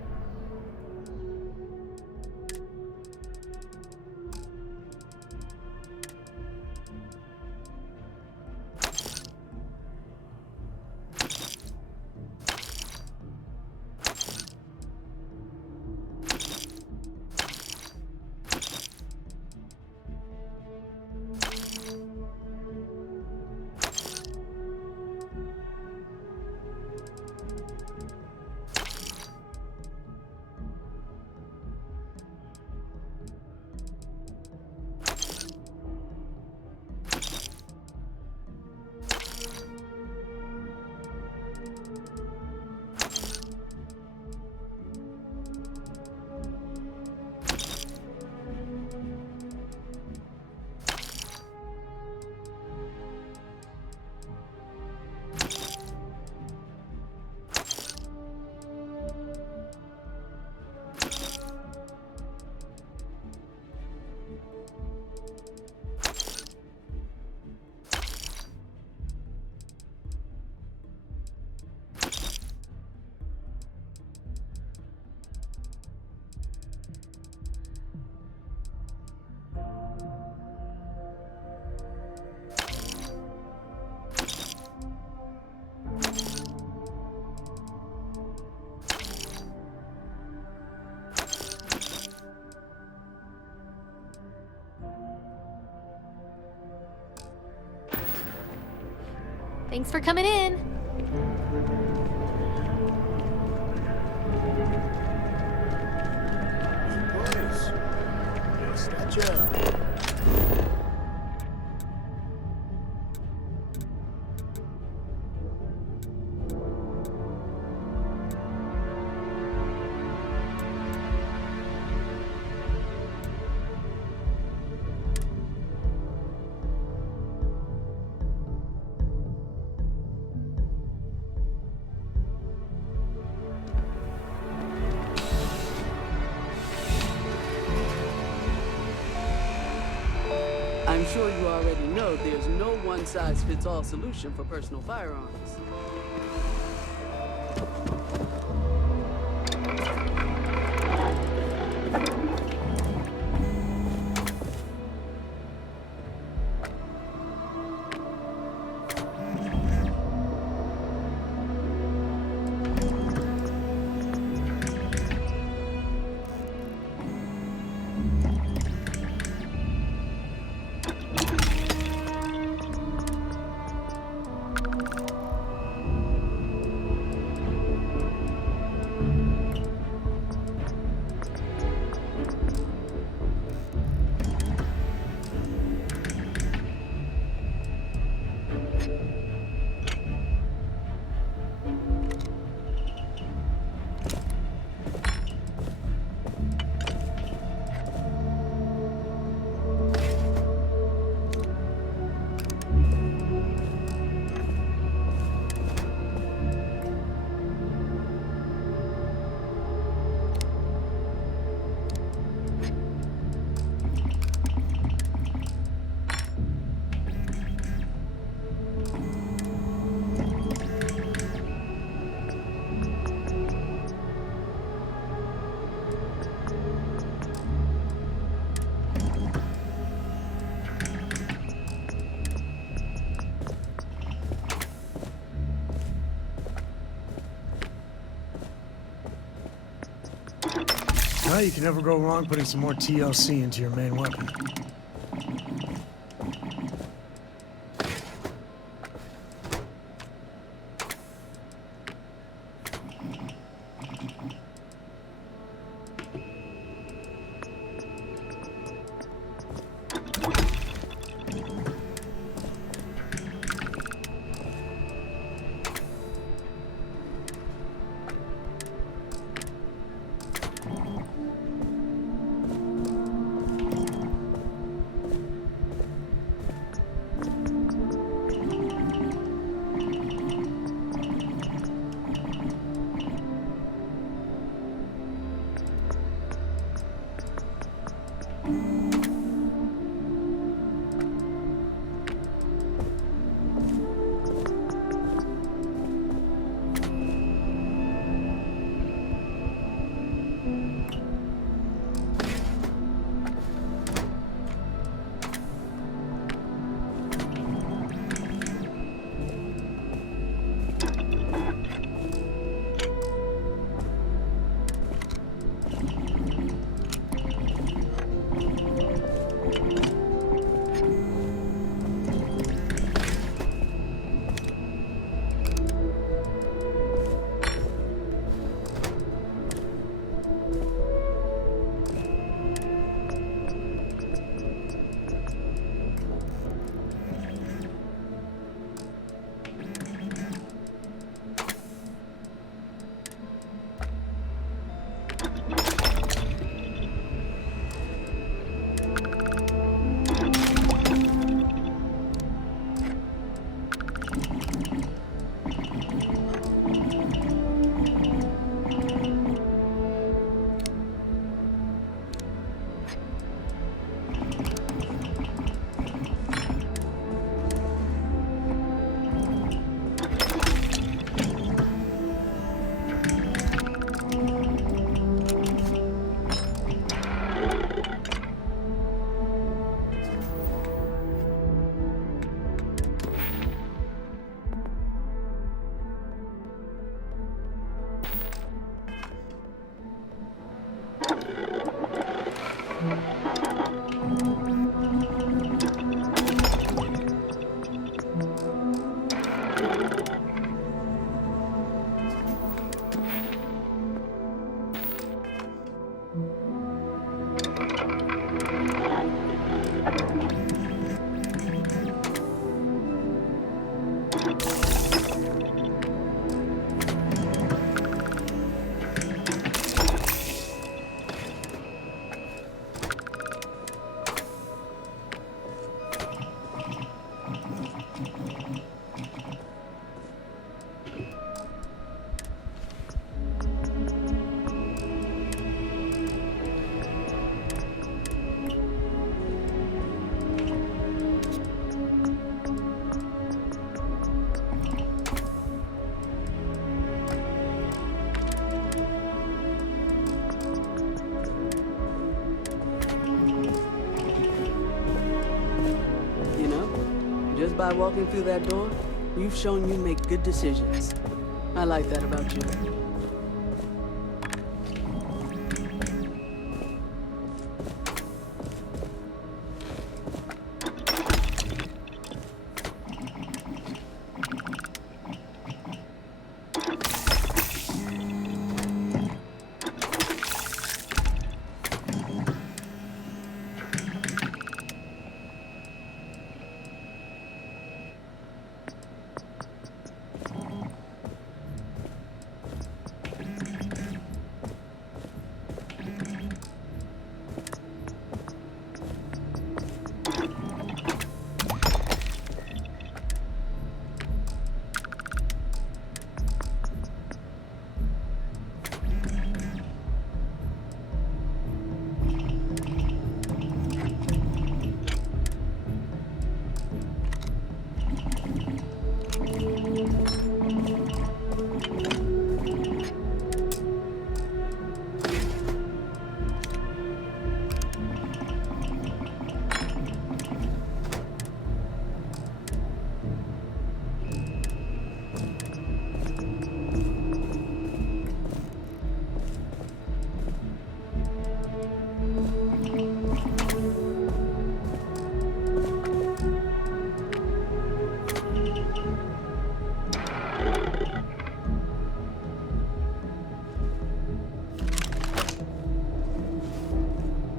Thanks for coming in. Boys, yes, that's you. I'm sure you already know there's no one-size-fits-all solution for personal firearms. Well, you can never go wrong putting some more TLC into your main weapon. Just by walking through that door, you've shown you make good decisions. I like that about you.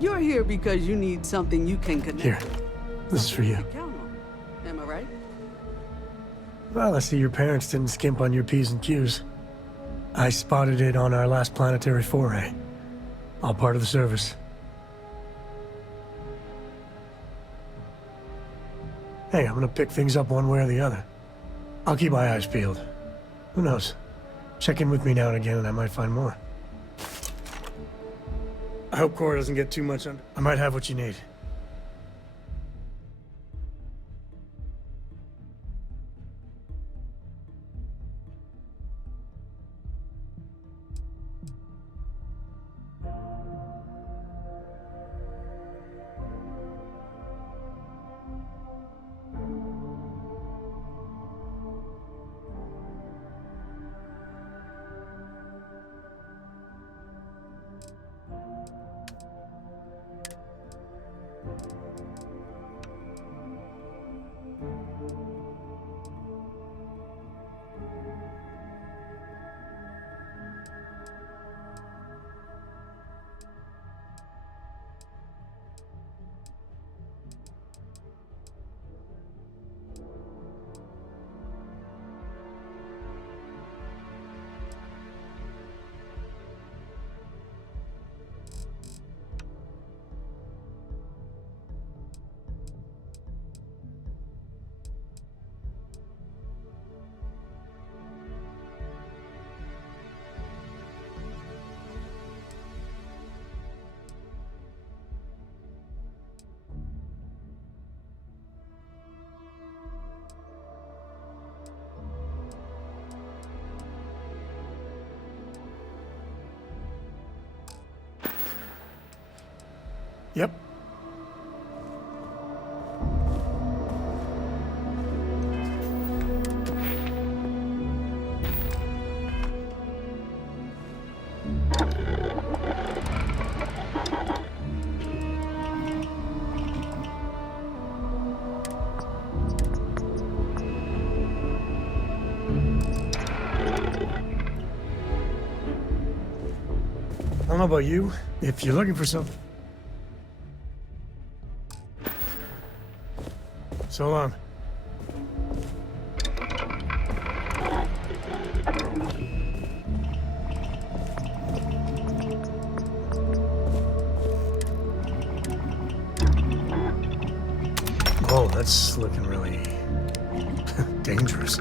You're here because you need something you can connect. Here, this is for you. Count on. Am I right? Well, I see your parents didn't skimp on your P's and Q's. I spotted it on our last planetary foray. All part of the service. Hey, I'm gonna pick things up one way or the other. I'll keep my eyes peeled. Who knows? Check in with me now and again and I might find more. I hope Cora doesn't get too much under. I might have what you need. Yep. I don't know about you. If you're looking for something. So long. Oh, that's looking really dangerous.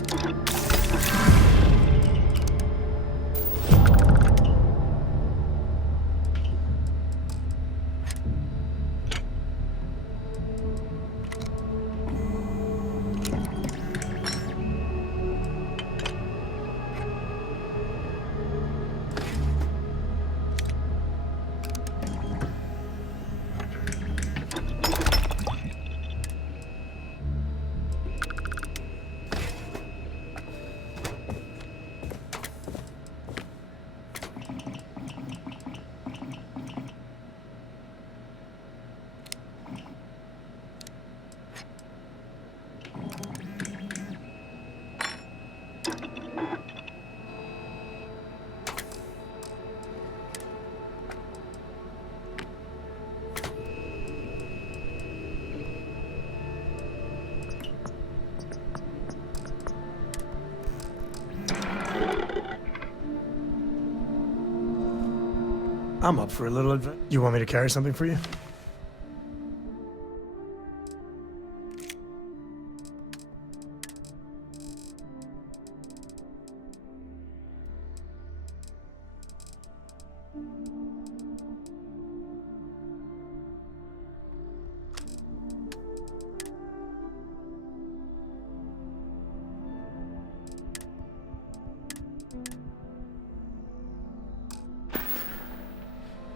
I'm up for a little adventure. You want me to carry something for you?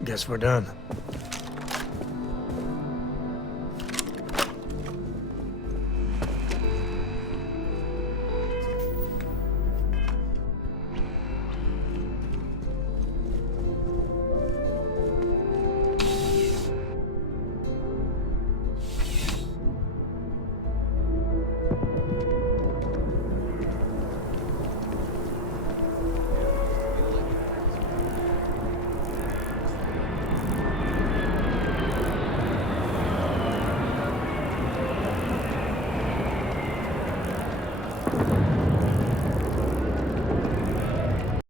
Guess we're done.